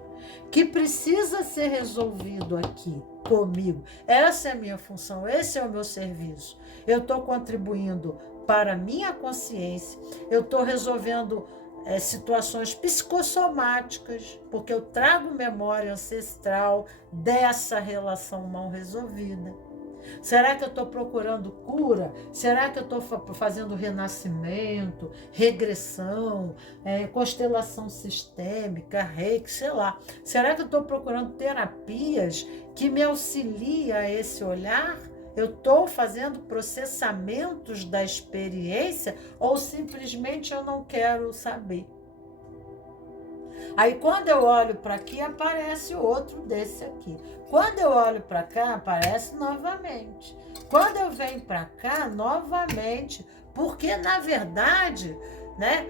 Que precisa ser resolvido aqui comigo. Essa é a minha função, esse é o meu serviço. Eu estou contribuindo para a minha consciência, eu estou resolvendo situações psicossomáticas, porque eu trago memória ancestral dessa relação mal resolvida. Será que eu estou procurando cura? Será que eu estou fazendo renascimento, regressão, constelação sistêmica, reiki, sei lá. Será que eu estou procurando terapias que me auxiliem a esse olhar? Eu estou fazendo processamentos da experiência ou simplesmente eu não quero saber? Aí quando eu olho para aqui, aparece outro desse aqui. Quando eu olho para cá, aparece novamente. Quando eu venho para cá, novamente. Porque, na verdade, né,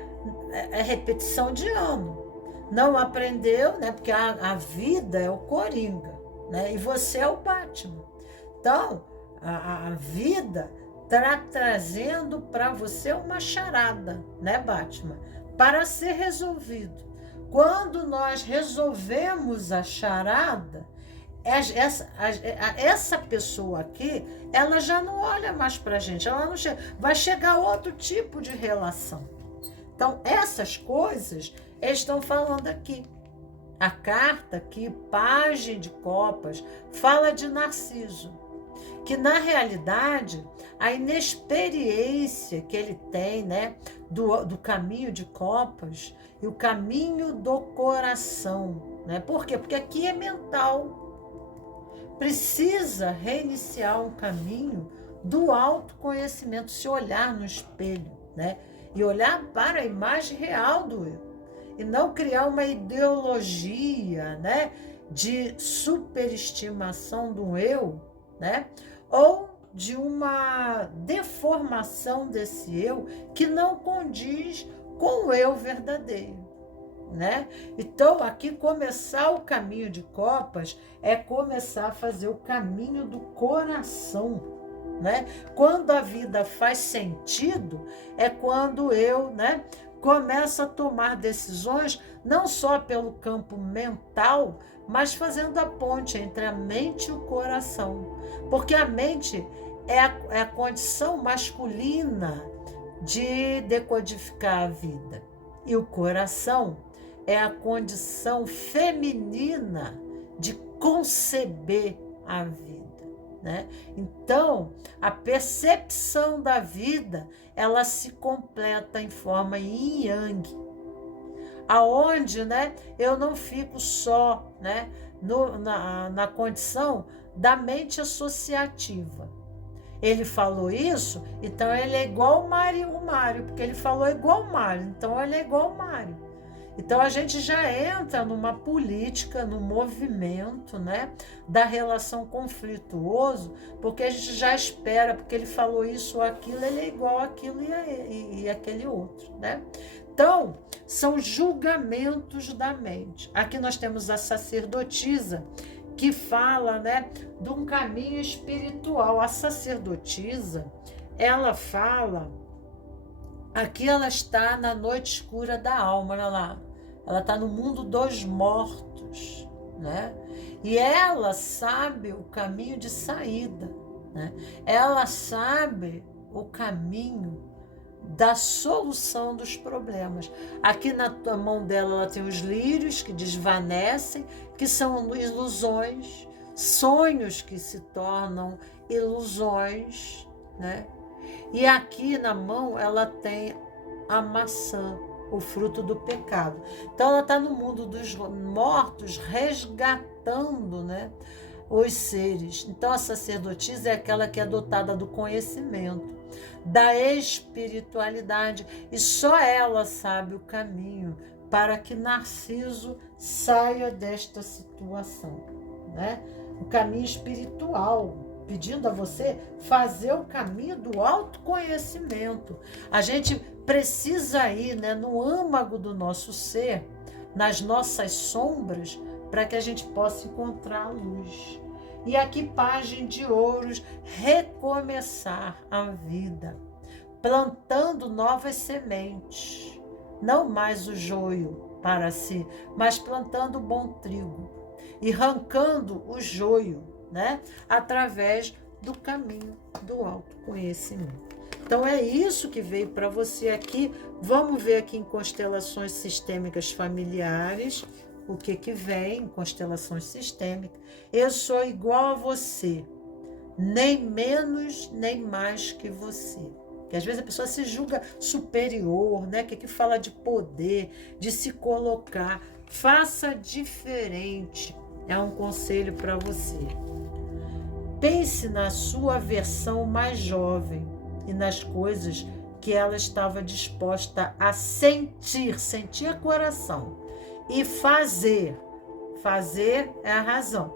é repetição de ano. Não aprendeu, né, porque a vida é o Coringa, né, e você é o Batman. Então, a vida está trazendo para você uma charada, né, Batman? Para ser resolvido. Quando nós resolvemos a charada, essa pessoa aqui, ela já não olha mais para a gente, ela não chega, vai chegar outro tipo de relação. Então, essas coisas estão falando aqui. A carta aqui, Pajem de Copas, fala de Narciso, que na realidade a inexperiência que ele tem, né, do caminho de copas e o caminho do coração, né? Por quê? Porque aqui é mental. Precisa reiniciar um caminho do autoconhecimento, se olhar no espelho, né? E olhar para a imagem real do eu. E não criar uma ideologia, né, de superestimação do eu, né? Ou de uma deformação desse eu que não condiz com o eu verdadeiro, né? Então, aqui começar o caminho de copas é começar a fazer o caminho do coração, né? Quando a vida faz sentido, é quando eu, né, começo a tomar decisões não só pelo campo mental, mas fazendo a ponte entre a mente e o coração. Porque a mente é a condição masculina de decodificar a vida. E o coração é a condição feminina de conceber a vida, né? Então, a percepção da vida, ela se completa em forma yin e yang, aonde, né, eu não fico só, né, na condição da mente associativa. Ele falou isso, então ele é igual o Mário, porque ele falou igual o Mário, então ele é igual o Mário. Então a gente já entra numa política, no movimento, né, da relação conflituoso, porque a gente já espera, porque ele falou isso ou aquilo, ele é igual aquilo e aquele outro, né? Então, são julgamentos da mente. Aqui nós temos a sacerdotisa, que fala, né, de um caminho espiritual. A sacerdotisa, ela fala, aqui ela está na noite escura da alma, ela está no mundo dos mortos, né? E ela sabe o caminho de saída, né? Ela sabe o caminho da solução dos problemas. Aqui na mão dela ela tem os lírios que desvanecem, que são ilusões, sonhos que se tornam ilusões, né? E aqui na mão ela tem a maçã, o fruto do pecado. Então ela está no mundo dos mortos resgatando, né, os seres. Então a sacerdotisa é aquela que é dotada do conhecimento, da espiritualidade, e só ela sabe o caminho para que Narciso saia desta situação, né? O caminho espiritual, pedindo a você fazer o caminho do autoconhecimento. A gente precisa ir, né, no âmago do nosso ser, nas nossas sombras, para que a gente possa encontrar a luz. E aqui, página de ouros, recomeçar a vida, plantando novas sementes, não mais o joio para si, mas plantando bom trigo e arrancando o joio, né, através do caminho do autoconhecimento. Então é isso que veio para você aqui. Vamos ver aqui em constelações sistêmicas familiares o que vem em constelações sistêmicas. Eu sou igual a você, nem menos nem mais que você. Porque às vezes a pessoa se julga superior, né? Que aqui fala de poder, de se colocar. Faça diferente. É um conselho para você. Pense na sua versão mais jovem e nas coisas que ela estava disposta a sentir, sentir a coração, e fazer. Fazer é a razão.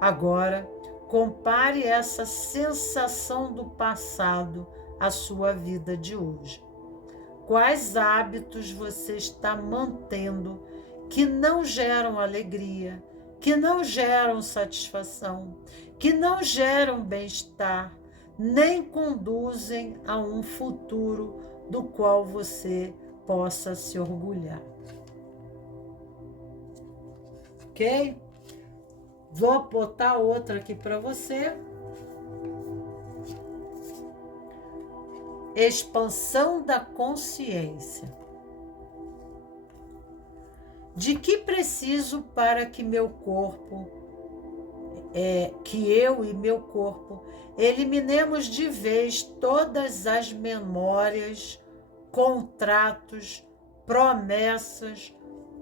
Agora, compare essa sensação do passado à sua vida de hoje. Quais hábitos você está mantendo que não geram alegria, que não geram satisfação, que não geram bem-estar, nem conduzem a um futuro do qual você possa se orgulhar? Ok? Vou botar outra aqui para você. Expansão da consciência. De que preciso para que meu corpo, que eu e meu corpo eliminemos de vez todas as memórias, contratos, promessas,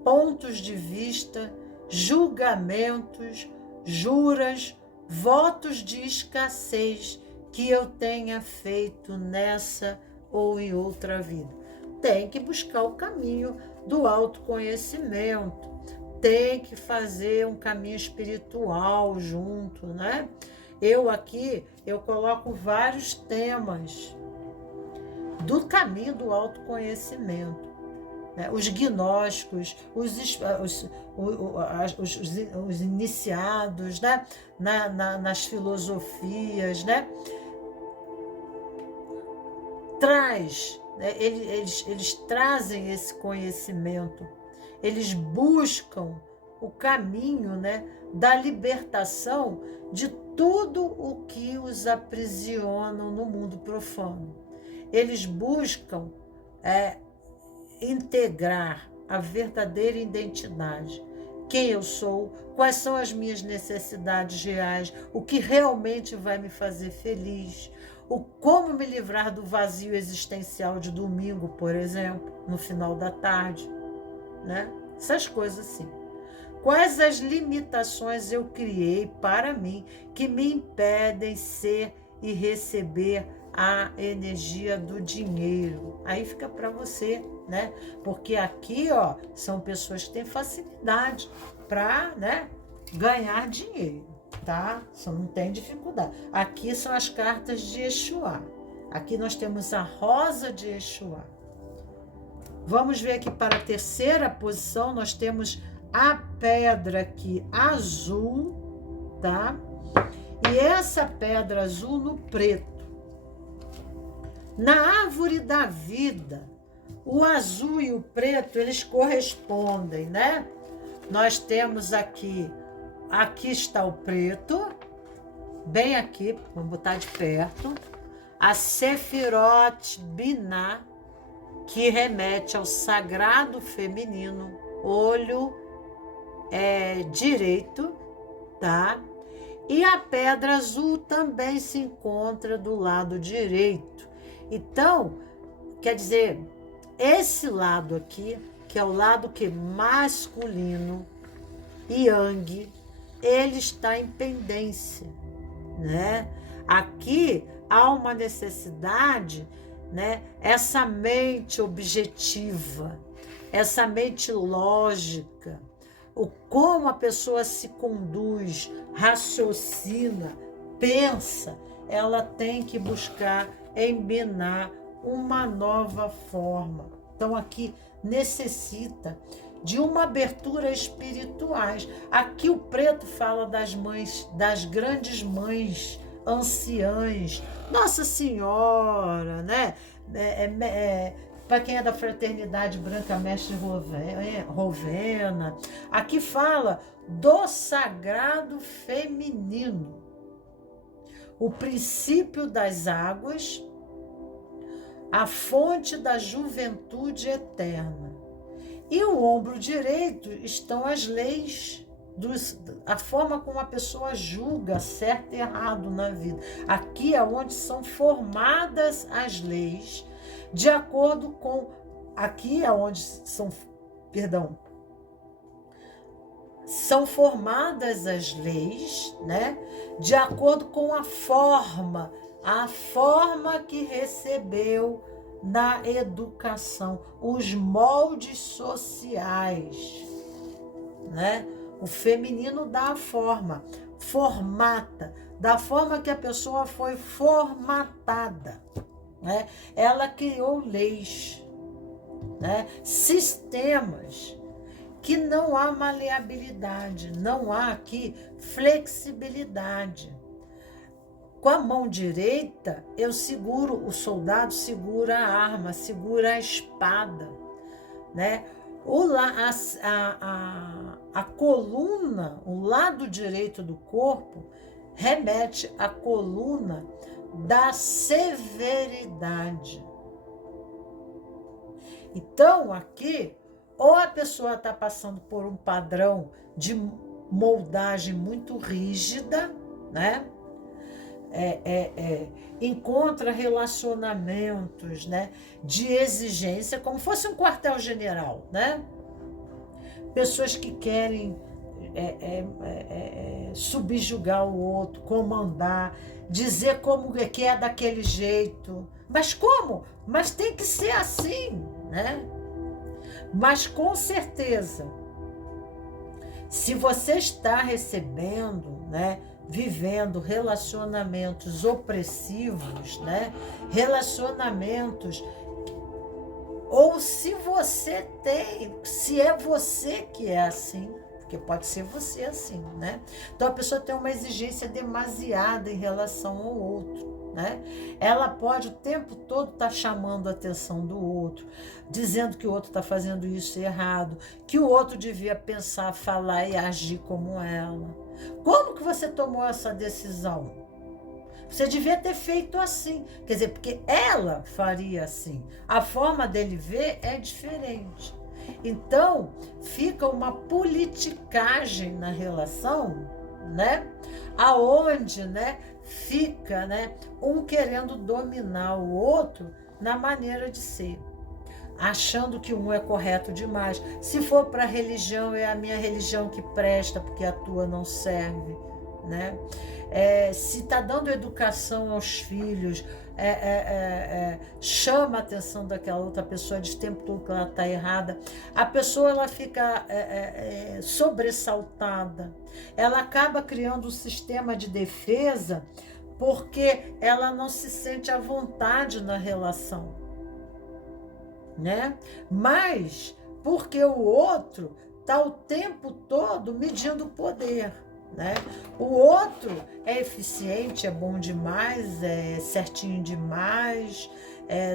pontos de vista, julgamentos, juras, votos de escassez que eu tenha feito nessa ou em outra vida? Tem que buscar o caminho do autoconhecimento, tem que fazer um caminho espiritual junto, né? Eu aqui, eu coloco vários temas do caminho do autoconhecimento, né? Os gnósticos, os iniciados, né? Nas filosofias, né? Eles trazem esse conhecimento, eles buscam o caminho, né, da libertação de tudo o que os aprisionam no mundo profano. Eles buscam integrar a verdadeira identidade. Quem eu sou, quais são as minhas necessidades reais, o que realmente vai me fazer feliz, como me livrar do vazio existencial de domingo, por exemplo, no final da tarde, né? Essas coisas assim. Quais as limitações eu criei para mim que me impedem ser e receber a energia do dinheiro? Aí fica para você, né? Porque aqui, ó, são pessoas que têm facilidade para, né, ganhar dinheiro, tá? Só não tem dificuldade. Aqui são as cartas de Exuá. Aqui nós temos a rosa de Exuá. Vamos ver aqui para a terceira posição, nós temos a pedra aqui azul, tá? E essa pedra azul no preto. Na árvore da vida, o azul e o preto, eles correspondem, né? Nós temos aqui está o preto, bem aqui, vamos botar de perto, a Sefirot Binah, que remete ao sagrado feminino, olho direito, tá? E a pedra azul também se encontra do lado direito. Então, quer dizer, esse lado aqui, que é o lado que é masculino, Yang, ele está em pendência, né? Aqui há uma necessidade, né? Essa mente objetiva, essa mente lógica, como a pessoa se conduz, raciocina, pensa, ela tem que buscar embinar uma nova forma. Então aqui necessita de uma abertura espirituais. Aqui o preto fala das mães, das grandes mães anciãs, Nossa Senhora, né? Para quem é da Fraternidade Branca, Mestre Rovena. Aqui fala do sagrado feminino, o princípio das águas, a fonte da juventude eterna. E o ombro direito estão as leis, a forma como a pessoa julga certo e errado na vida. Aqui é onde são formadas as leis, de acordo com... Aqui é onde são formadas as leis, né? De acordo com a forma que recebeu na educação, os moldes sociais, né? O feminino dá a forma, formata, da forma que a pessoa foi formatada, né? Ela criou leis, né? Sistemas que não há maleabilidade, não há aqui flexibilidade. Com a mão direita, o soldado segura a arma, segura a espada, né? A coluna, o lado direito do corpo, remete à coluna da severidade. Então, aqui, ou a pessoa está passando por um padrão de moldagem muito rígida, né? Encontra relacionamentos, né, de exigência, como fosse um quartel-general, né? Pessoas que querem subjugar o outro, comandar, dizer como que é daquele jeito. Mas como? Mas tem que ser assim, né? Mas com certeza, se você está recebendo, né, vivendo relacionamentos opressivos, né, relacionamentos, ou se você tem, se é você que é assim, porque pode ser você assim, né? Então a pessoa tem uma exigência demasiada em relação ao outro, né? Ela pode o tempo todo estar chamando a atenção do outro, dizendo que o outro está fazendo isso errado, que o outro devia pensar, falar e agir como ela. Como que você tomou essa decisão? Você devia ter feito assim. Quer dizer, porque ela faria assim. A forma dele ver é diferente. Então, fica uma politicagem na relação, né? Aonde, né, fica, né, um querendo dominar o outro na maneira de ser, achando que um é correto demais. Se for para a religião, é a minha religião que presta, porque a tua não serve, né? Se está dando educação aos filhos, chama a atenção daquela outra pessoa, diz o tempo todo que ela está errada, a pessoa ela fica sobressaltada, ela acaba criando um sistema de defesa porque ela não se sente à vontade na relação, né? Mas porque o outro está o tempo todo medindo o poder, né? O outro é eficiente, é bom demais, é certinho demais,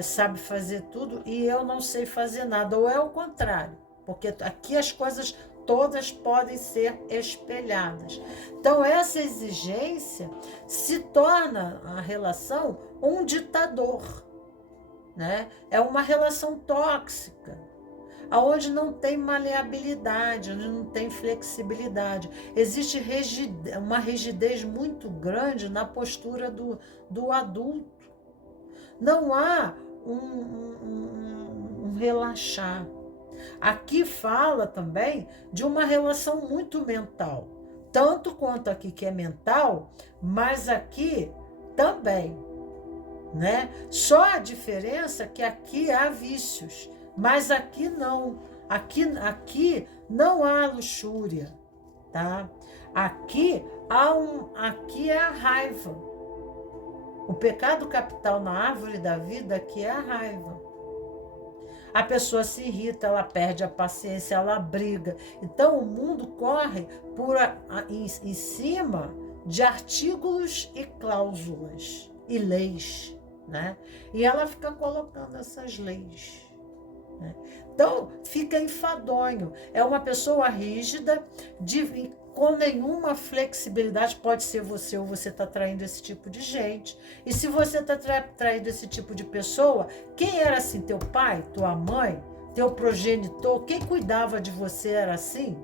sabe fazer tudo e eu não sei fazer nada, ou é o contrário, porque aqui as coisas todas podem ser espelhadas. Então essa exigência se torna a relação um ditador, né? É uma relação tóxica, onde não tem maleabilidade, onde não tem flexibilidade. Existe uma rigidez muito grande na postura do adulto. Não há um relaxar. Aqui fala também de uma relação muito mental, tanto quanto aqui que é mental, mas aqui também, né? Só a diferença é que aqui há vícios, mas aqui não. Aqui não há luxúria, tá? Aqui é a raiva. O pecado capital na árvore da vida aqui é a raiva. A pessoa se irrita, ela perde a paciência, ela briga. Então o mundo corre em cima de artigos e cláusulas e leis, né? E ela fica colocando essas leis, né? Então fica enfadonho. É uma pessoa rígida, com nenhuma flexibilidade. Pode ser você, ou você está traindo esse tipo de gente. E se você está traindo esse tipo de pessoa, quem era assim? Teu pai, tua mãe, teu progenitor? Quem cuidava de você era assim?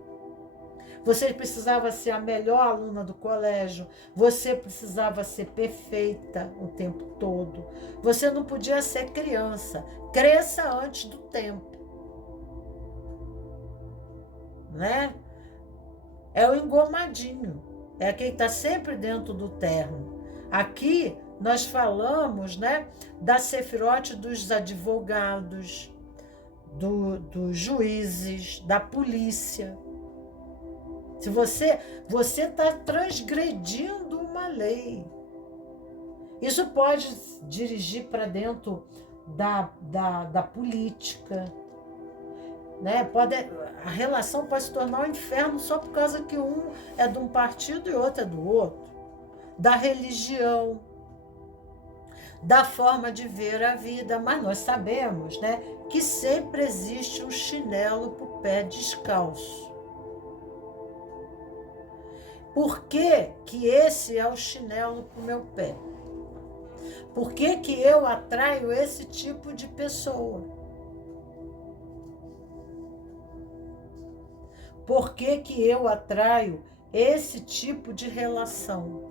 Você precisava ser a melhor aluna do colégio, você precisava ser perfeita o tempo todo. Você não podia ser criança. Cresça antes do tempo, né? É o engomadinho, é quem está sempre dentro do terno. Aqui nós falamos, né, da sefirote dos advogados, dos juízes, da polícia. Se você está transgredindo uma lei, isso pode dirigir para dentro da política, né? A relação pode se tornar um inferno só por causa que um é de um partido e outro é do outro. Da religião, da forma de ver a vida. Mas nós sabemos, né, que sempre existe um chinelo para o pé descalço. Por que esse é o chinelo para o meu pé? Por que eu atraio esse tipo de pessoa? Por que eu atraio esse tipo de relação?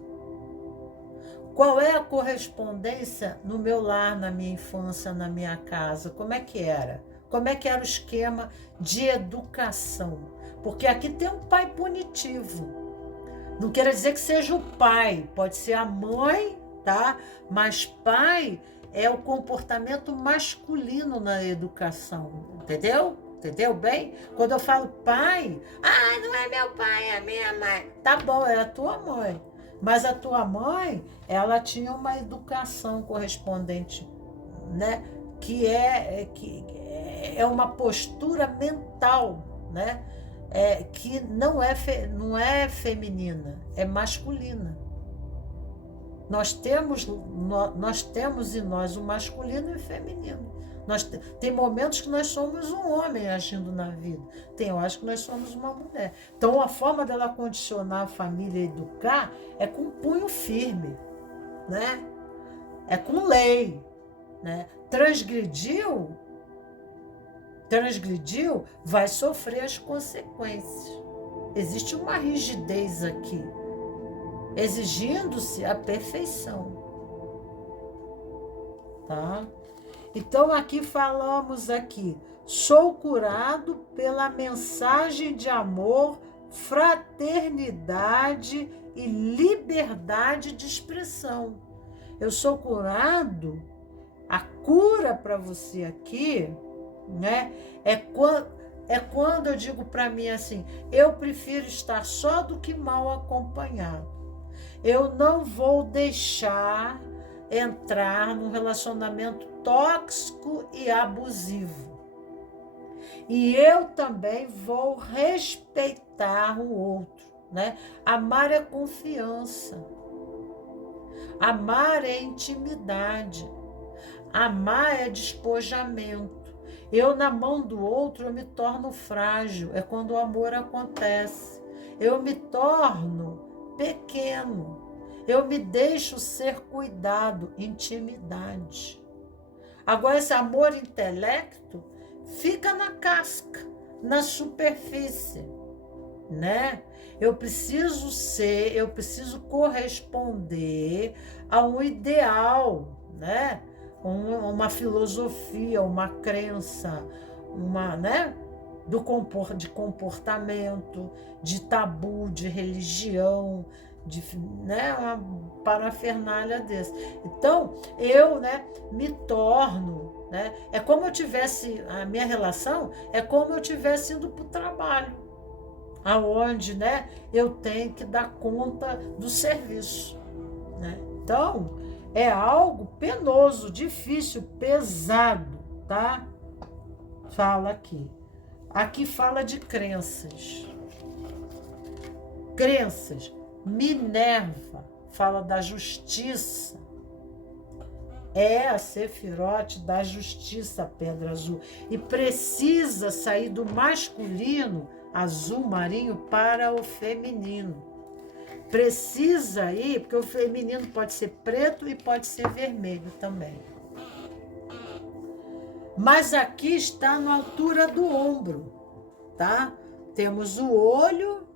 Qual é a correspondência no meu lar, na minha infância, na minha casa? Como é que era? Como é que era o esquema de educação? Porque aqui tem um pai punitivo. Não quer dizer que seja o pai, pode ser a mãe, tá? Mas pai é o comportamento masculino na educação, entendeu? Entendeu bem? Quando eu falo pai, não é meu pai, é minha mãe. Tá bom, é a tua mãe. Mas a tua mãe, ela tinha uma educação correspondente, né? Que é uma postura mental, né? Que não é feminina, é masculina. Nós temos em nós o masculino e o feminino. Tem momentos que nós somos um homem agindo na vida, tem horas que nós somos uma mulher. Então a forma dela condicionar a família e educar é com punho firme, né? É com lei, né? Transgrediu, transgrediu, vai sofrer as consequências. Existe uma rigidez aqui, exigindo-se a perfeição. Tá? Então aqui falamos aqui, sou curado pela mensagem de amor, fraternidade e liberdade de expressão. Eu sou curado, a cura para você aqui, né? É quando eu digo para mim assim, eu prefiro estar só do que mal acompanhado. Eu não vou deixar entrar num relacionamento tóxico e abusivo. E eu também vou respeitar o outro, né? Amar é confiança. Amar é intimidade. Amar é despojamento. Eu, na mão do outro, eu me torno frágil. É quando o amor acontece. Eu me torno pequeno. Eu me deixo ser cuidado. Intimidade. Agora, esse amor intelecto fica na casca, na superfície, né? Eu preciso corresponder a um ideal, né? Uma filosofia, uma crença, né? De comportamento, de tabu, de religião, né? Uma parafernália desse. Então, eu, né, me torno, né? É como eu tivesse, a minha relação é como eu tivesse indo para o trabalho, aonde, né, eu tenho que dar conta do serviço, né? Então, é algo penoso, difícil, pesado, tá? Fala aqui. Aqui fala de crenças. Crenças. Minerva fala da justiça. É a Sefirote da justiça, pedra azul. E precisa sair do masculino, azul marinho, para o feminino. Precisa ir, porque o feminino pode ser preto e pode ser vermelho também. Mas aqui está na altura do ombro, tá? Temos o olho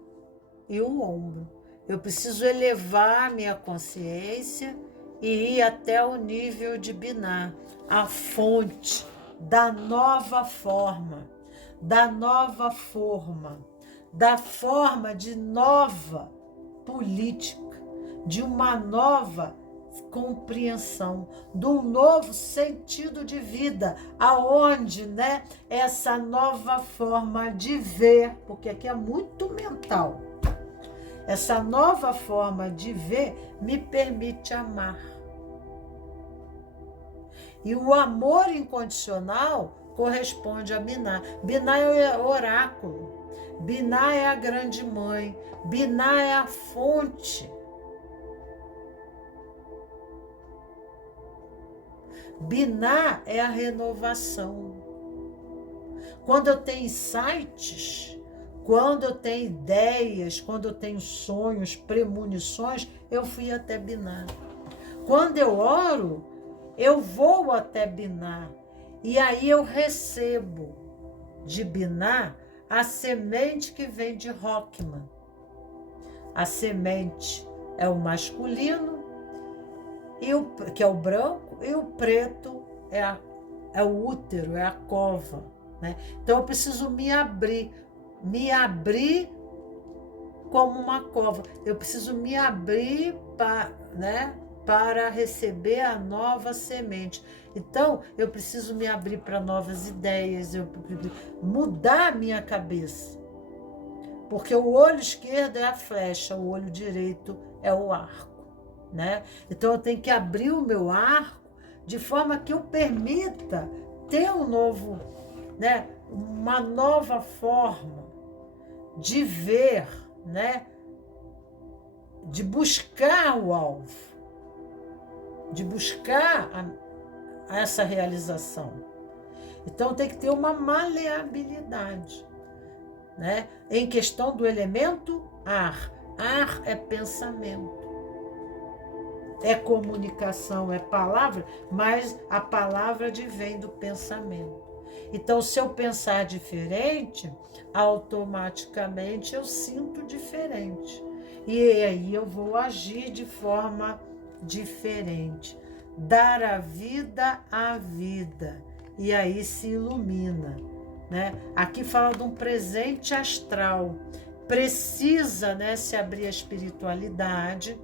e o ombro. Eu preciso elevar minha consciência e ir até o nível de Binah, a fonte da nova forma, da forma de nova política, de uma nova compreensão, de um novo sentido de vida, aonde, né, essa nova forma de ver, porque aqui é muito mental, essa nova forma de ver me permite amar. E o amor incondicional corresponde a Binah. Binah é o oráculo. Binah é a grande mãe. Binah é a fonte. Binah é a renovação. Quando eu tenho insights, quando eu tenho ideias, quando eu tenho sonhos, premonições, eu fui até Binah. Quando eu oro, eu vou até Binah. E aí eu recebo de Binah a semente que vem de Rockman. A semente é o masculino, que é o branco, e o preto é o útero, é a cova, né? Então eu preciso me abrir como uma cova. Eu preciso me abrir para receber a nova semente. Então, eu preciso me abrir para novas ideias, eu preciso mudar a minha cabeça. Porque o olho esquerdo é a flecha, o olho direito é o arco, né? Então, eu tenho que abrir o meu arco de forma que eu permita ter um novo, né? Uma nova forma de ver, né? De buscar o alvo, de buscar essa realização. Então tem que ter uma maleabilidade, né? Em questão do elemento ar. Ar é pensamento, é comunicação, é palavra, mas a palavra advém do pensamento. Então, se eu pensar diferente, automaticamente eu sinto diferente. E aí eu vou agir de forma diferente. Dar a vida à vida. E aí se ilumina, né? Aqui fala de um presente astral. Precisa, né, se abrir à espiritualidade,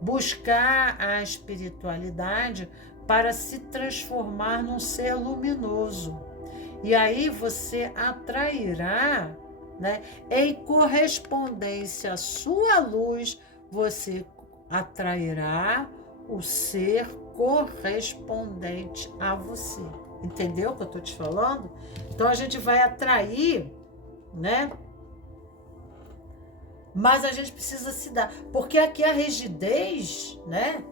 buscar a espiritualidade para se transformar num ser luminoso. E aí você atrairá, né, em correspondência à sua luz, você atrairá o ser correspondente a você. Entendeu o que eu estou te falando? Então a gente vai atrair, né? Mas a gente precisa se dar. Porque aqui a rigidez, né?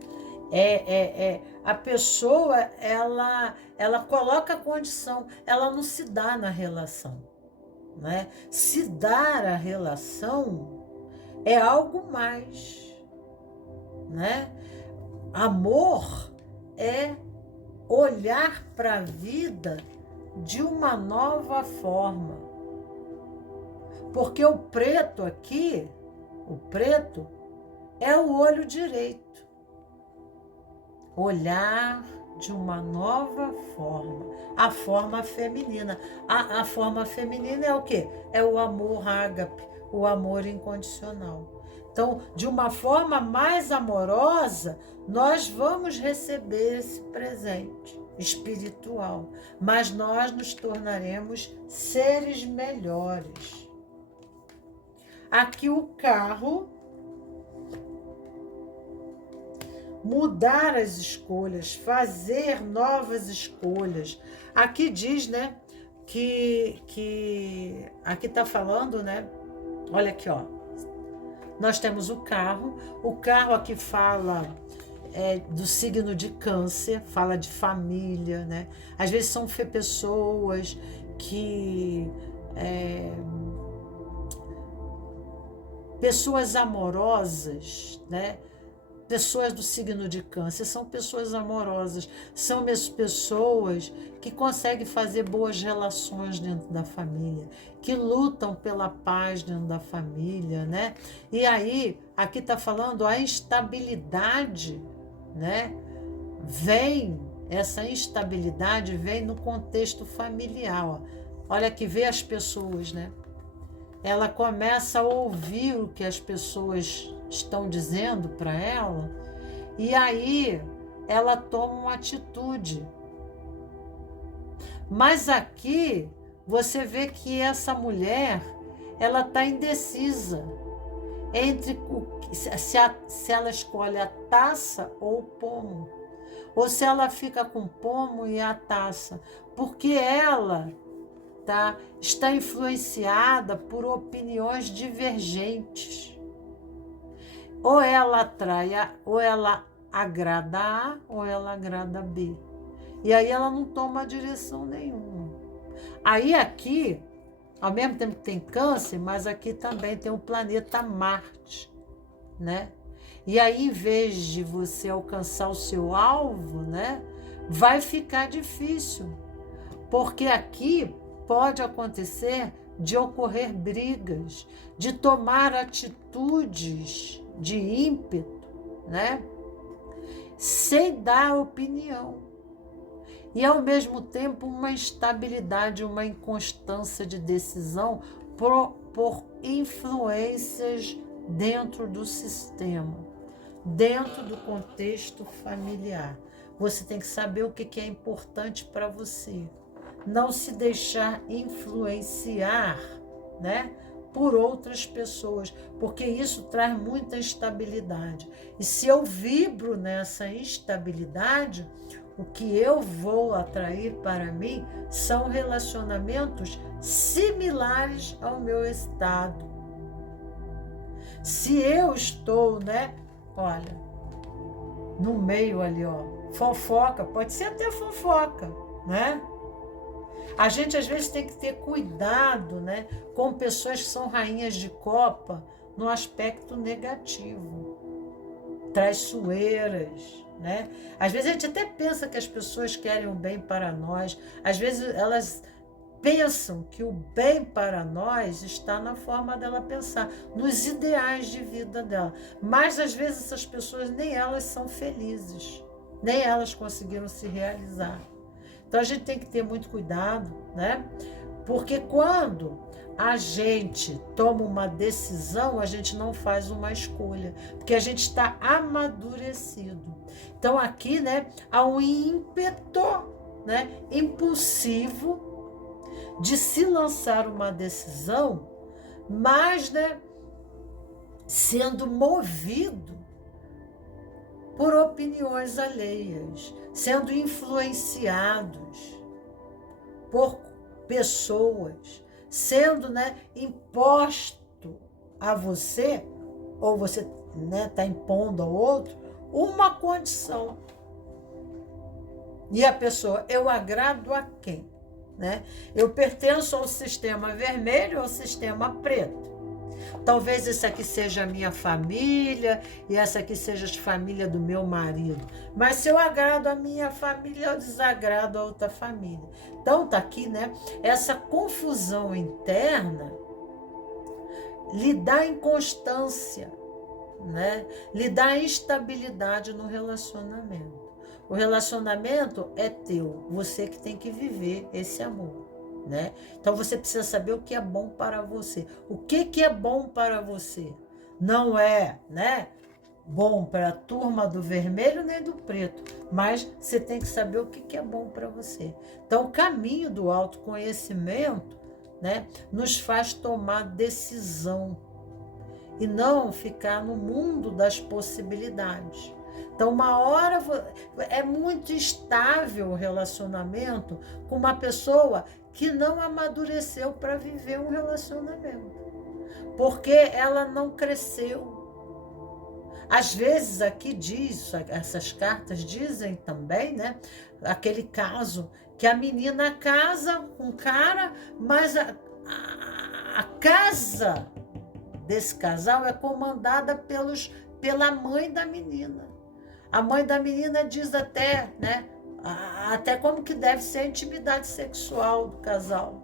A pessoa, ela coloca a condição, ela não se dá na relação, né? Se dar a relação é algo mais, né? Amor é olhar para a vida de uma nova forma. Porque o preto aqui, o preto é o olho direito. Olhar de uma nova forma, a forma feminina. A forma feminina é o quê? É o amor ágape, o amor incondicional. Então, de uma forma mais amorosa, nós vamos receber esse presente espiritual, mas nós nos tornaremos seres melhores. Aqui o carro, mudar as escolhas, fazer novas escolhas. Aqui diz, né, que aqui está falando, né, olha aqui, ó, nós temos o carro aqui fala do signo de Câncer, fala de família, né, às vezes são pessoas que pessoas amorosas, né? Pessoas do signo de Câncer são pessoas amorosas, são pessoas que conseguem fazer boas relações dentro da família, que lutam pela paz dentro da família, né? E aí, aqui está falando a instabilidade, né? Essa instabilidade vem no contexto familiar, ó. Olha que vê as pessoas, né? Ela começa a ouvir o que as pessoas estão dizendo para ela, e aí ela toma uma atitude. Mas aqui você vê que essa mulher, ela está indecisa entre se ela escolhe a taça ou o pomo, ou se ela fica com o pomo e a taça, porque ela está influenciada por opiniões divergentes. Ou ela atrai, ou ela agrada A, ou ela agrada B. E aí ela não toma direção nenhuma. Aí aqui, ao mesmo tempo que tem Câncer, mas aqui também tem o planeta Marte, né? E aí, em vez de você alcançar o seu alvo, né, vai ficar difícil. Porque aqui pode acontecer de ocorrer brigas, de tomar atitudes de ímpeto, né? Sem dar opinião. E, ao mesmo tempo, uma instabilidade, uma inconstância de decisão por influências dentro do sistema, dentro do contexto familiar. Você tem que saber o que é importante para você. Não se deixar influenciar, né, por outras pessoas, porque isso traz muita instabilidade. E se eu vibro nessa instabilidade, o que eu vou atrair para mim são relacionamentos similares ao meu estado. Se eu estou, né, olha, no meio ali, ó, fofoca, pode ser até fofoca, né? A gente, às vezes, tem que ter cuidado, né, com pessoas que são rainhas de copa no aspecto negativo. traiçoeiras, né? Às vezes a gente até pensa que as pessoas querem o bem para nós, às vezes elas pensam que o bem para nós está na forma dela pensar, nos ideais de vida dela. Mas às vezes essas pessoas nem elas são felizes, nem elas conseguiram se realizar. Então a gente tem que ter muito cuidado, né? Porque quando a gente toma uma decisão, a gente não faz uma escolha, porque a gente está amadurecido. Então aqui, né, há um ímpeto, né, impulsivo de se lançar uma decisão, mas, né, sendo movido por opiniões alheias, sendo influenciados por pessoas, sendo, né, imposto a você, ou você, né, está impondo ao outro, uma condição. E a pessoa, eu agrado a quem? Né? Eu pertenço ao sistema vermelho ou ao sistema preto. Talvez esse aqui seja a minha família e essa aqui seja a família do meu marido. Mas se eu agrado a minha família, eu desagrado a outra família. Então tá aqui, né? Essa confusão interna lhe dá inconstância, né? Lhe dá instabilidade no relacionamento. O relacionamento é teu, você que tem que viver esse amor, né? Então você precisa saber o que é bom para você. O que é bom para você? Não é, né, bom para a turma do vermelho nem do preto, mas você tem que saber o que é bom para você. Então o caminho do autoconhecimento, né, nos faz tomar decisão e não ficar no mundo das possibilidades. Então, uma hora é muito instável o relacionamento com uma pessoa que não amadureceu para viver um relacionamento, porque ela não cresceu. Às vezes aqui diz, essas cartas dizem também, né? Aquele caso que a menina casa com um cara, mas a casa desse casal é comandada pela mãe da menina. A mãe da menina diz até, né, até como que deve ser a intimidade sexual do casal.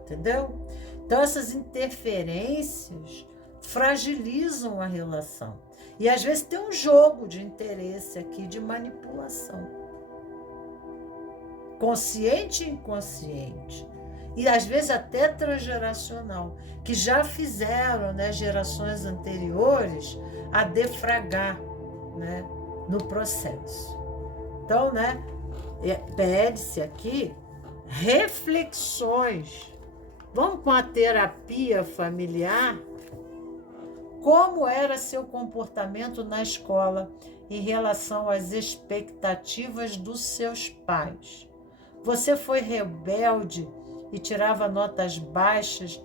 Entendeu? Então essas interferências fragilizam a relação. E às vezes tem um jogo de interesse aqui, de manipulação. Consciente e inconsciente. E às vezes até transgeracional, que já fizeram, né, gerações anteriores a defragar, né, no processo. Então, né, pede-se aqui reflexões. Vamos com a terapia familiar? Como era seu comportamento na escola em relação às expectativas dos seus pais? Você foi rebelde e tirava notas baixas,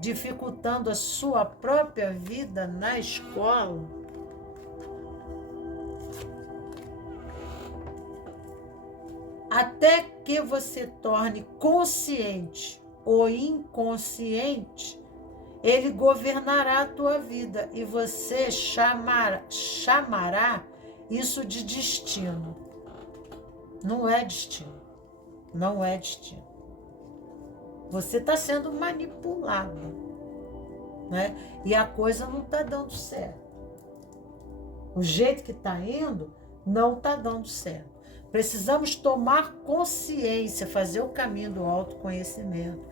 dificultando a sua própria vida na escola? Até que você torne consciente ou inconsciente, ele governará a tua vida e você chamará isso de destino. Não é destino. Não é destino. Você está sendo manipulado, né? E a coisa não está dando certo. O jeito que está indo não está dando certo. Precisamos tomar consciência, fazer o caminho do autoconhecimento,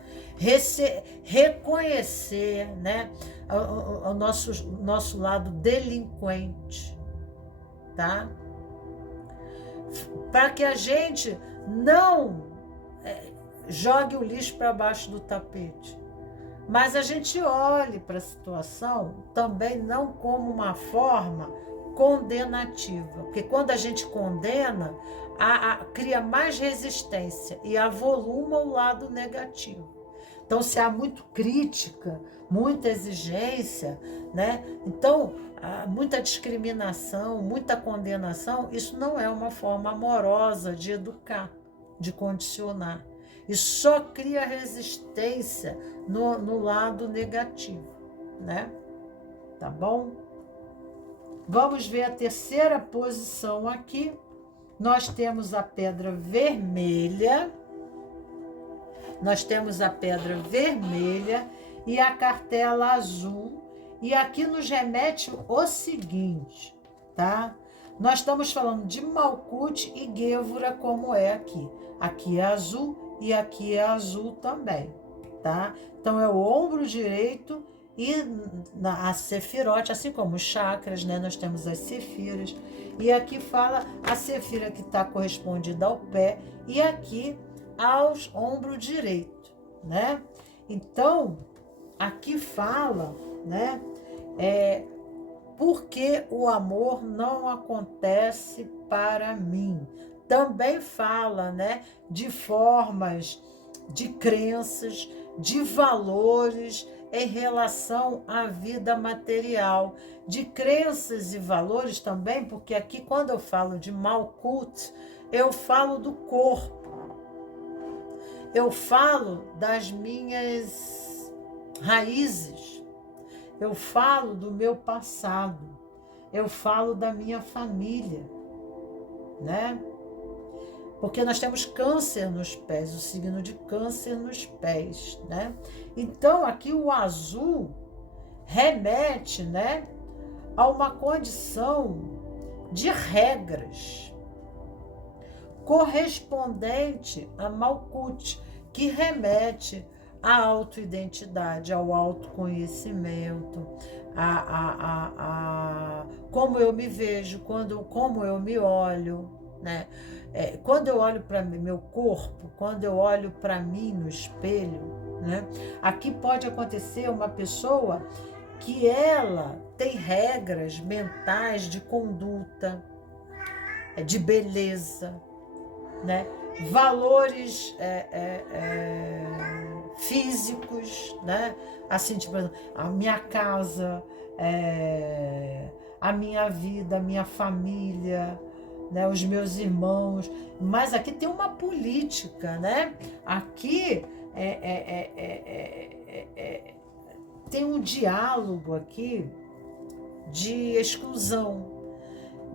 reconhecer, né, o nosso lado delinquente, tá? Para que a gente não jogue o lixo para baixo do tapete, mas a gente olhe para a situação também não como uma forma condenativa, porque quando a gente condena, cria mais resistência e avoluma o lado negativo. Então, se há muito crítica, muita exigência, né? Então, muita discriminação, muita condenação, isso não é uma forma amorosa de educar, de condicionar. Isso só cria resistência no lado negativo, né? Tá bom? Vamos ver a terceira posição aqui. Nós temos a pedra vermelha. Nós temos a pedra vermelha e a cartela azul. E aqui nos remete o seguinte, tá? Nós estamos falando de Malkuth e Gevura, como é aqui. Aqui é azul e aqui é azul também, tá? Então é o ombro direito e a Sefirote, assim como os chakras, né? Nós temos as sefiras. E aqui fala a sefira que está correspondida ao pé e aqui aos ombro direito, né? Então, aqui fala, né? Porque o amor não acontece para mim. Também fala, né, de formas, de crenças, de valores em relação à vida material, de crenças e valores também, porque aqui quando eu falo de Malkuth, eu falo do corpo, eu falo das minhas raízes, eu falo do meu passado, eu falo da minha família, né? Porque nós temos câncer nos pés, o signo de câncer nos pés, né? Então, aqui o azul remete, né, a uma condição de regras correspondente a Malkuth, que remete à autoidentidade, ao autoconhecimento, a como eu me vejo, como eu me olho, né? Quando eu olho para meu corpo, quando eu olho para mim no espelho, né? Aqui pode acontecer uma pessoa que ela tem regras mentais de conduta, de beleza, né? Valores físicos, né? Assim, tipo, a minha casa, a minha vida, a minha família, né? Os meus irmãos. Mas aqui tem uma política, né? Aqui tem um diálogo aqui de exclusão,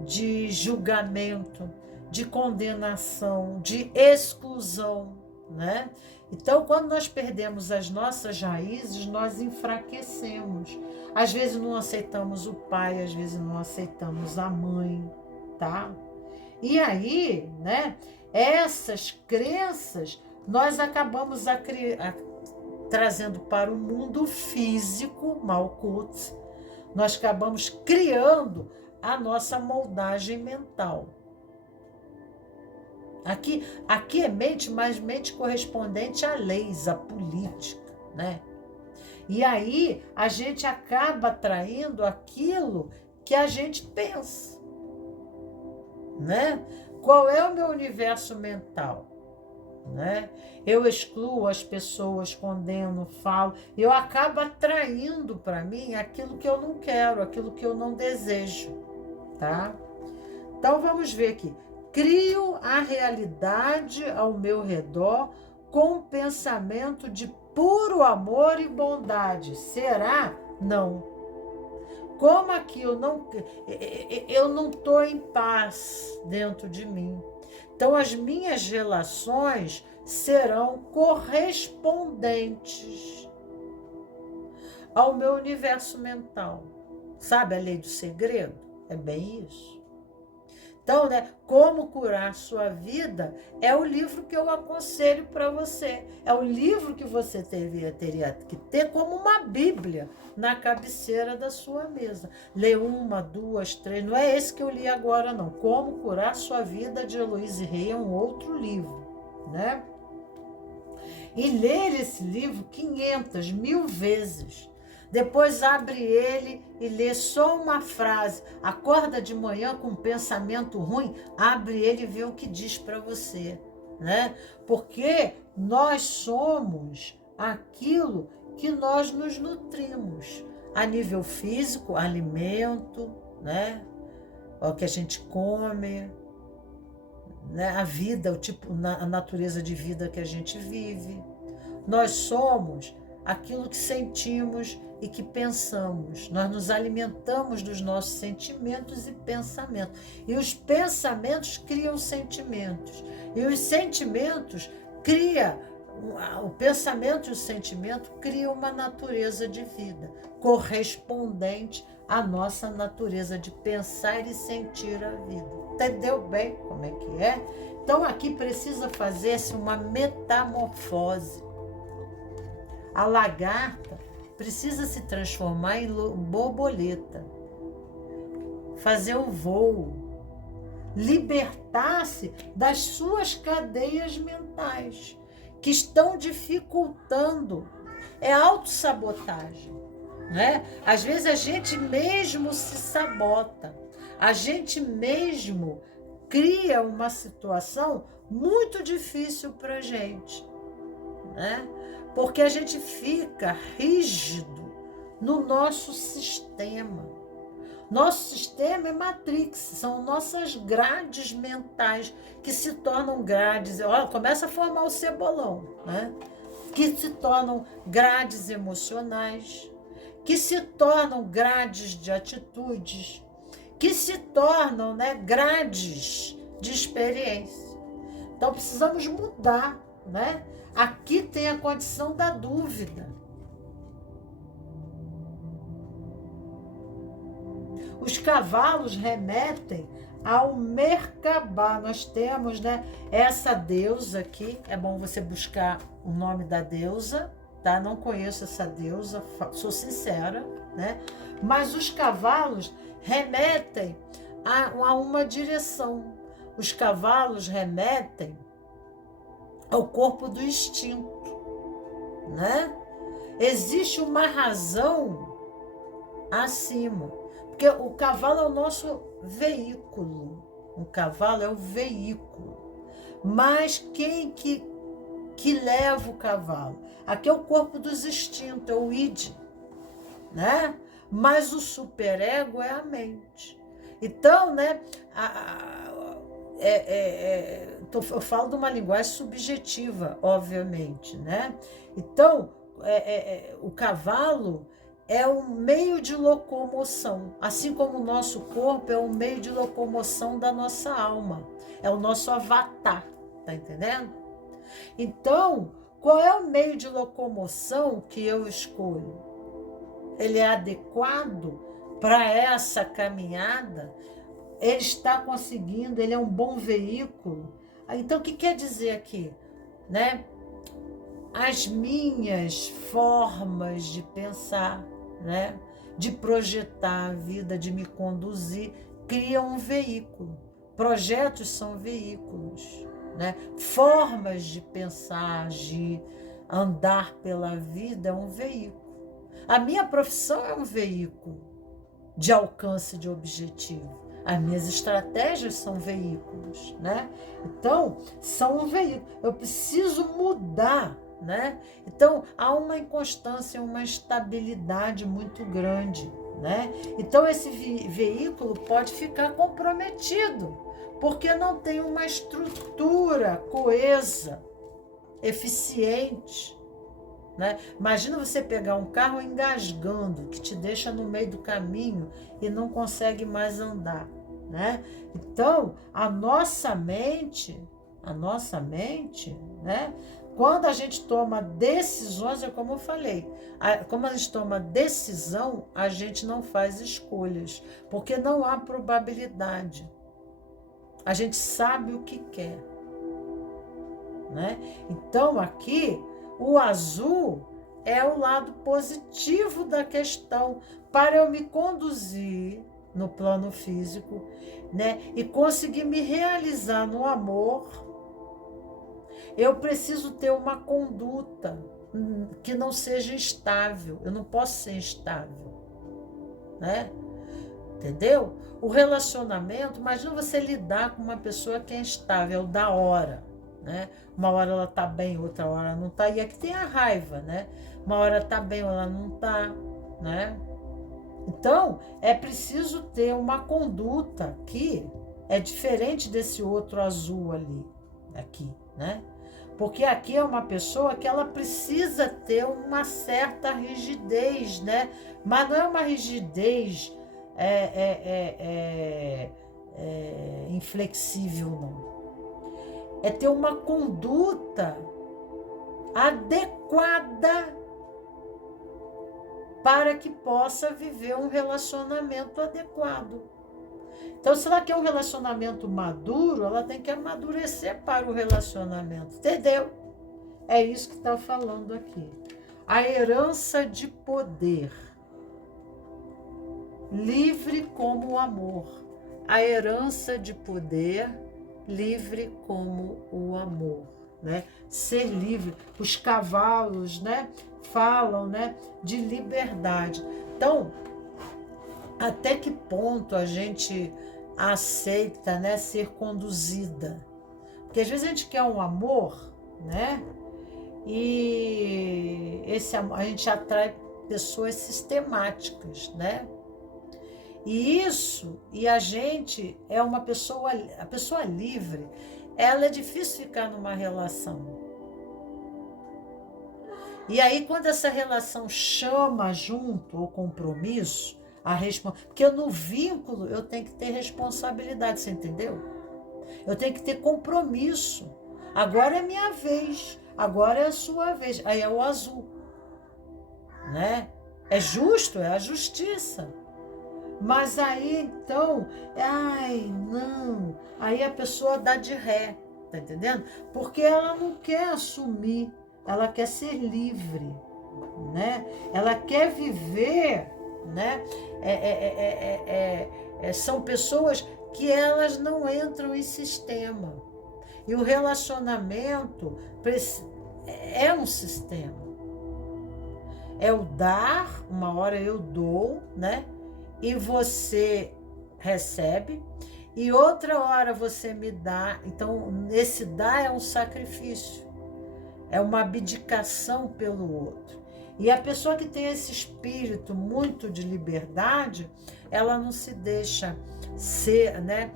de julgamento, de condenação, de exclusão, né? Então, quando nós perdemos as nossas raízes, nós enfraquecemos. Às vezes não aceitamos o pai, às vezes não aceitamos a mãe, tá? E aí, né, essas crenças nós acabamos trazendo para o mundo físico, Malkuth, nós acabamos criando a nossa moldagem mental. Aqui é mente, mas mente correspondente a leis, a política, né? E aí a gente acaba atraindo aquilo que a gente pensa, né? Qual é o meu universo mental, né? Eu excluo as pessoas, condeno, falo, eu acabo atraindo para mim aquilo que eu não quero, aquilo que eu não desejo, tá? Então vamos ver aqui. Crio a realidade ao meu redor com um pensamento de puro amor e bondade. Será? Não. Como aqui eu não estou em paz dentro de mim. Então as minhas relações serão correspondentes ao meu universo mental. Sabe a lei do segredo? É bem isso. Então, né, Como Curar Sua Vida é o livro que eu aconselho para você. É o livro que você teria que ter como uma Bíblia na cabeceira da sua mesa. Lê 1, 2, 3, não é esse que eu li agora, não. Como Curar Sua Vida, de Heloíse Rey, é um outro livro, né? E ler esse livro 500, 1000 vezes. Depois abre ele e lê só uma frase. Acorda de manhã com um pensamento ruim, abre ele e vê o que diz para você, né? Porque nós somos aquilo que nós nos nutrimos. A nível físico, alimento, né? O que a gente come, né? A vida, a natureza de vida que a gente vive. Nós somos aquilo que sentimos e que pensamos. Nós nos alimentamos dos nossos sentimentos e pensamentos. E os pensamentos criam sentimentos. E os sentimentos criam, o pensamento e o sentimento criam uma natureza de vida correspondente à nossa natureza de pensar e sentir a vida. Entendeu bem como é que é? Então aqui precisa fazer-se uma metamorfose. A lagarta precisa se transformar em borboleta, fazer o voo, libertar-se das suas cadeias mentais, que estão dificultando. É autossabotagem, né? Às vezes a gente mesmo se sabota, a gente mesmo cria uma situação muito difícil para a gente, né? Porque a gente fica rígido no nosso sistema. Nosso sistema é matrix, são nossas grades mentais que se tornam grades. Olha, começa a formar o cebolão, né? Que se tornam grades emocionais, que se tornam grades de atitudes, que se tornam, né, grades de experiência. Então precisamos mudar, né? Aqui tem a condição da dúvida. Os cavalos remetem ao Merkabah. Nós temos, né, essa deusa aqui. É bom você buscar o nome da deusa, tá? Não conheço essa deusa, sou sincera, né? Mas os cavalos remetem a uma direção. Os cavalos remetem ao corpo do instinto, né? Existe uma razão acima, porque o cavalo é o nosso veículo. O cavalo é o veículo. Mas quem que leva o cavalo? Aqui é o corpo dos instintos, é o id, né? Mas o superego é a mente. Então, né, eu falo de uma linguagem subjetiva, obviamente, né? Então, o cavalo é um meio de locomoção, assim como o nosso corpo é um meio de locomoção da nossa alma, é o nosso avatar, tá entendendo? Então, qual é o meio de locomoção que eu escolho? Ele é adequado para essa caminhada? Ele está conseguindo, ele é um bom veículo? Então, o que quer dizer aqui, né? As minhas formas de pensar, né, de projetar a vida, de me conduzir, criam um veículo. Projetos são veículos, né? Formas de pensar, de andar pela vida é um veículo. A minha profissão é um veículo de alcance de objetivo. As minhas estratégias são veículos, né? Então, são um veículo. Eu preciso mudar, né? Então, há uma inconstância, uma instabilidade muito grande, né? Então, esse veículo pode ficar comprometido, porque não tem uma estrutura coesa, eficiente, né? Imagina você pegar um carro engasgando, que te deixa no meio do caminho e não consegue mais andar, né? Então, a nossa mente, né? Quando a gente toma decisões, é como eu falei, como a gente toma decisão, a gente não faz escolhas, porque não há probabilidade. A gente sabe o que quer, né? Então, aqui, o azul é o lado positivo da questão, para eu me conduzir no plano físico, né? E conseguir me realizar no amor. Eu preciso ter uma conduta que não seja instável. Eu não posso ser instável, né? Entendeu? O relacionamento, imagina você lidar com uma pessoa que é instável, da hora, né? Uma hora ela tá bem, outra hora não tá. E aqui tem a raiva, né? Uma hora tá bem, ela não tá, né? Então, é preciso ter uma conduta que é diferente desse outro azul ali, aqui, né? Porque aqui é uma pessoa que ela precisa ter uma certa rigidez, né? Mas não é uma rigidez inflexível, não. É ter uma conduta adequada para que possa viver um relacionamento adequado. Então, se ela quer um relacionamento maduro, ela tem que amadurecer para o relacionamento, entendeu? É isso que está falando aqui. A herança de poder, livre como o amor. A herança de poder, livre como o amor, né? Ser livre. Os cavalos, né, falam, né, de liberdade. Então, até que ponto a gente aceita, né, ser conduzida? Porque às vezes a gente quer um amor, né? E esse amor, a gente atrai pessoas sistemáticas, né? E a gente é uma pessoa, a pessoa livre, ela é difícil ficar numa relação. E aí, quando essa relação chama junto o compromisso, porque no vínculo eu tenho que ter responsabilidade, você entendeu? Eu tenho que ter compromisso. Agora é minha vez, agora é a sua vez. Aí é o azul, né? É justo, é a justiça. Mas aí, então, ai, não. Aí a pessoa dá de ré, tá entendendo? Porque ela não quer assumir, ela quer ser livre, né? Ela quer viver, né? São pessoas que elas não entram em sistema. E o relacionamento é um sistema. É o dar, uma hora eu dou, né? E você recebe, e outra hora você me dá. Então, esse dar é um sacrifício, é uma abdicação pelo outro. E a pessoa que tem esse espírito muito de liberdade, ela não se deixa ser, né?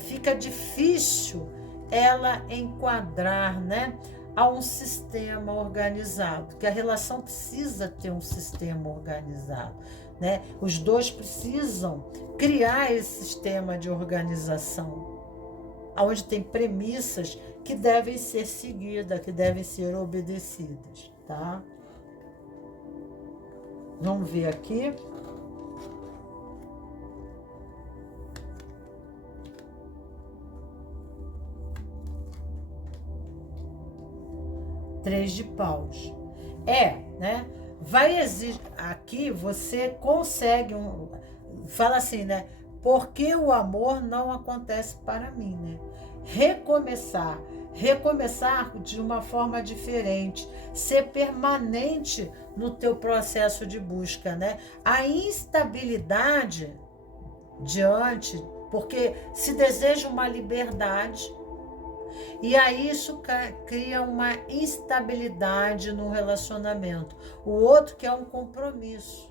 Fica difícil ela enquadrar, né, a um sistema organizado, que a relação precisa ter um sistema organizado, né? Os dois precisam criar esse sistema de organização, onde tem premissas que devem ser seguidas, que devem ser obedecidas, tá? Vamos ver aqui. Três de paus. Né? Vai exigir. Aqui você consegue fala assim, né? Porque o amor não acontece para mim, né? Recomeçar de uma forma diferente, ser permanente no teu processo de busca, né? A instabilidade porque se deseja uma liberdade, e aí isso cria uma instabilidade no relacionamento. O outro quer um compromisso.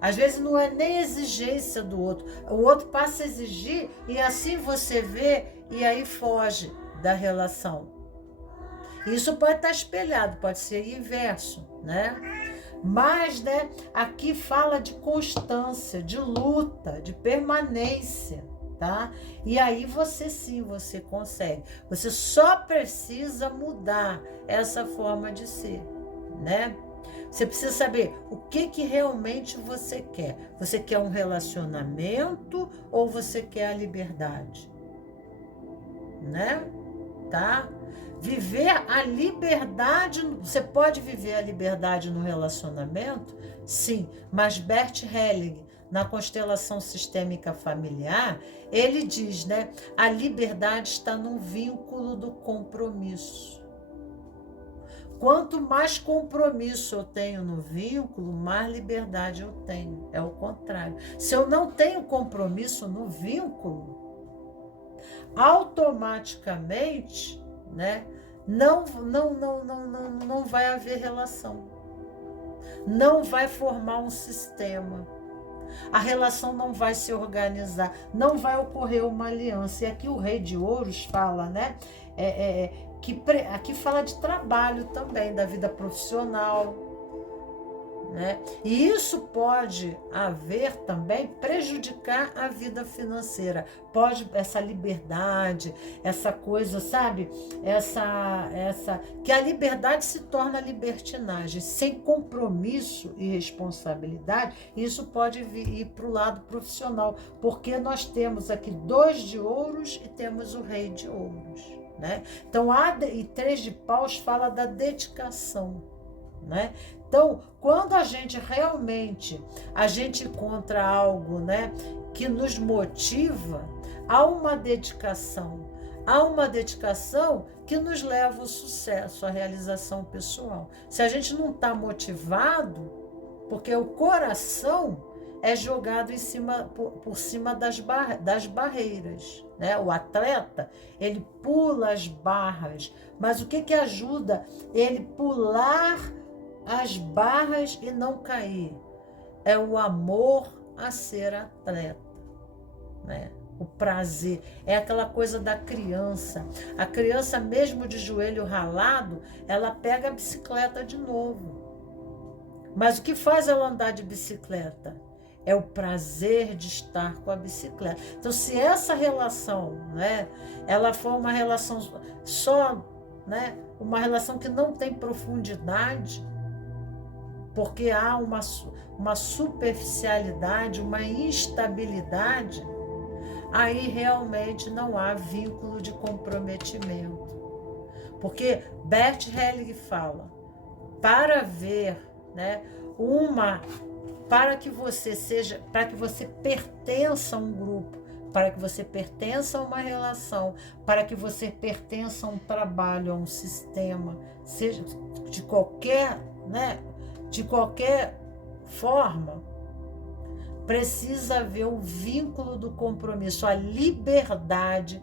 Às vezes não é nem exigência do outro. O outro passa a exigir e assim você vê e aí foge da relação. Isso pode estar espelhado, pode ser inverso, né? Mas, né, aqui fala de constância, de luta, de permanência. Tá? E aí você consegue. Você só precisa mudar essa forma de ser, né? Você precisa saber o que realmente você quer. Você quer um relacionamento ou você quer a liberdade? Né? Tá? Viver a liberdade, você pode viver a liberdade no relacionamento? Sim, mas Bert Helling, na constelação sistêmica familiar, ele diz, né? A liberdade está no vínculo do compromisso. Quanto mais compromisso eu tenho no vínculo, mais liberdade eu tenho. É o contrário. Se eu não tenho compromisso no vínculo, automaticamente, né? Não vai haver relação. Não vai formar um sistema. A relação não vai se organizar, não vai ocorrer uma aliança. E aqui o Rei de Ouros fala, né? Aqui fala de trabalho também, da vida profissional, né? E isso pode haver também prejudicar a vida financeira. Pode essa liberdade, essa coisa, sabe? Que a liberdade se torna libertinagem, sem compromisso e responsabilidade. Isso pode ir para o lado profissional, porque nós temos aqui 2 de ouros e temos o Rei de Ouros, né? Então, e 3 de paus fala da dedicação, né? Então, quando a gente realmente encontra algo, né, que nos motiva, há uma dedicação que nos leva ao sucesso, à realização pessoal. Se a gente não está motivado, porque o coração é jogado por cima das barreiras, né? O atleta, ele pula as barras, mas o que ajuda ele pular as barras e não cair? É o amor a ser atleta, né? O prazer, é aquela coisa da criança. A criança, mesmo de joelho ralado, ela pega a bicicleta de novo. Mas o que faz ela andar de bicicleta? É o prazer de estar com a bicicleta. Então, se essa relação, né, ela for uma relação só, né, uma relação que não tem profundidade, porque há uma superficialidade, uma instabilidade, aí realmente não há vínculo de comprometimento. Porque Bert Helling fala, para ver, né, para que você pertença a um grupo, para que você pertença a uma relação, para que você pertença a um trabalho, a um sistema, seja de qualquer, né, de qualquer forma, precisa haver o vínculo do compromisso, a liberdade.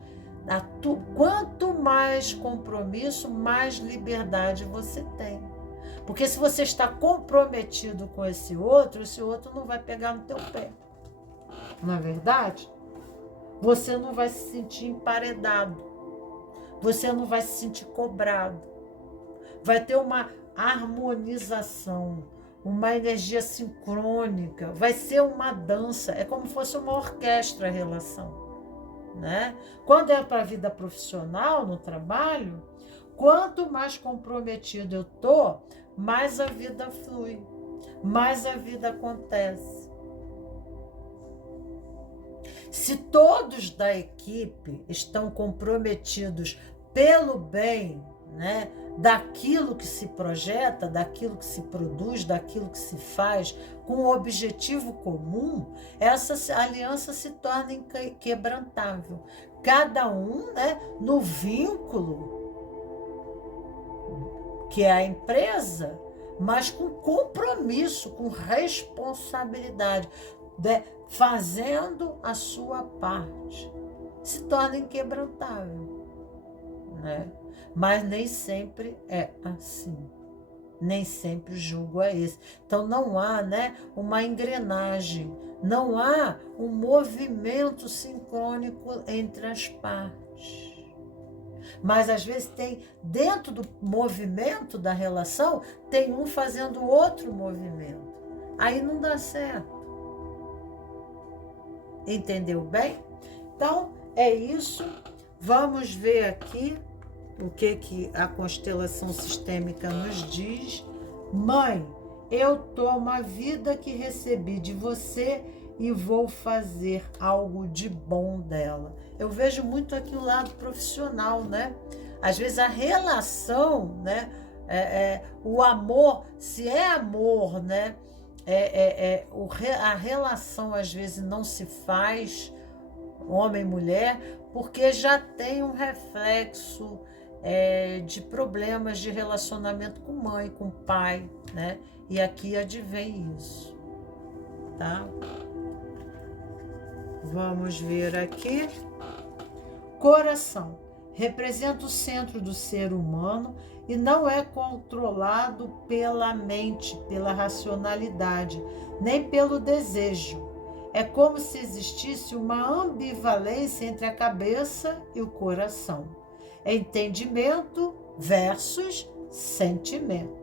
Quanto mais compromisso, mais liberdade você tem. Porque se você está comprometido com esse outro não vai pegar no teu pé. Não é verdade? Você não vai se sentir emparedado. Você não vai se sentir cobrado. Vai ter uma harmonização, uma energia sincrônica, vai ser uma dança, é como se fosse uma orquestra a relação, né? Quando é para a vida profissional, no trabalho, quanto mais comprometido eu tô, mais a vida flui, mais a vida acontece. Se todos da equipe estão comprometidos pelo bem, né, daquilo que se projeta, daquilo que se produz, daquilo que se faz, com um objetivo comum, essa aliança se torna inquebrantável. Cada um, né, no vínculo que é a empresa, mas com compromisso, com responsabilidade, né, fazendo a sua parte, se torna inquebrantável, né? Mas nem sempre é assim. Nem sempre o jugo é esse. Então não há, né, uma engrenagem, não há um movimento sincrônico entre as partes. Mas às vezes tem, dentro do movimento da relação, tem um fazendo outro movimento. Aí não dá certo. Entendeu bem? Então é isso. Vamos ver aqui o que a constelação sistêmica nos diz. Mãe, eu tomo a vida que recebi de você e vou fazer algo de bom dela. Eu vejo muito aqui o lado profissional, né? Às vezes a relação, né? O amor, se é amor, né? A relação às vezes não se faz homem e mulher, porque já tem um reflexo de problemas de relacionamento com mãe, com pai, né? E aqui advém isso, tá? Vamos ver aqui. Coração representa o centro do ser humano e não é controlado pela mente, pela racionalidade, nem pelo desejo. É como se existisse uma ambivalência entre a cabeça e o coração. Entendimento versus sentimento.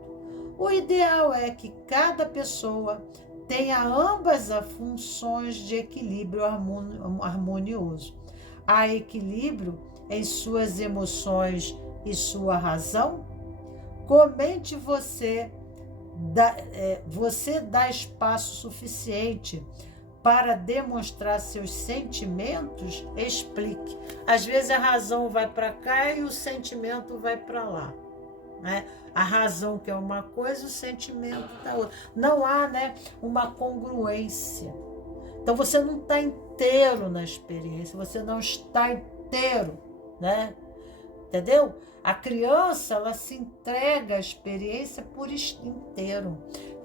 O ideal é que cada pessoa tenha ambas as funções de equilíbrio harmonioso. Há equilíbrio em suas emoções e sua razão? Comente você dá espaço suficiente para demonstrar seus sentimentos? Explique. Às vezes a razão vai para cá e o sentimento vai para lá, né? A razão que é uma coisa, o sentimento da outra. Não há, né, uma congruência. Então você não está inteiro na experiência, você não está inteiro, né? Entendeu? A criança, ela se entrega à experiência por inteiro,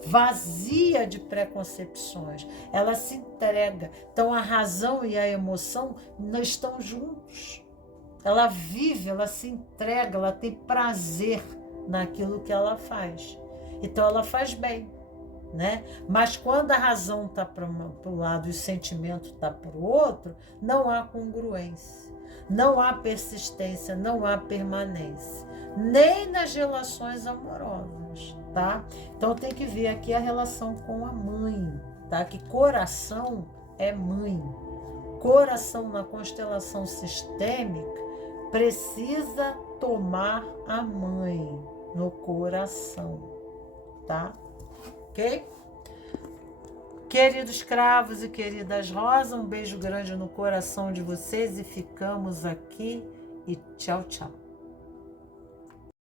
vazia de preconcepções. Ela se entrega. Então a razão e a emoção não estão juntos. Ela vive, ela se entrega, ela tem prazer naquilo que ela faz. Então ela faz bem, né? Mas quando a razão está para um lado e o sentimento está para o outro, não há congruência, não há persistência, não há permanência, nem nas relações amorosas, tá? Então tem que ver aqui a relação com a mãe, tá? Que coração é mãe. Coração na constelação sistêmica precisa tomar a mãe no coração, tá? Ok? Queridos cravos e queridas rosas, um beijo grande no coração de vocês e ficamos aqui e tchau, tchau.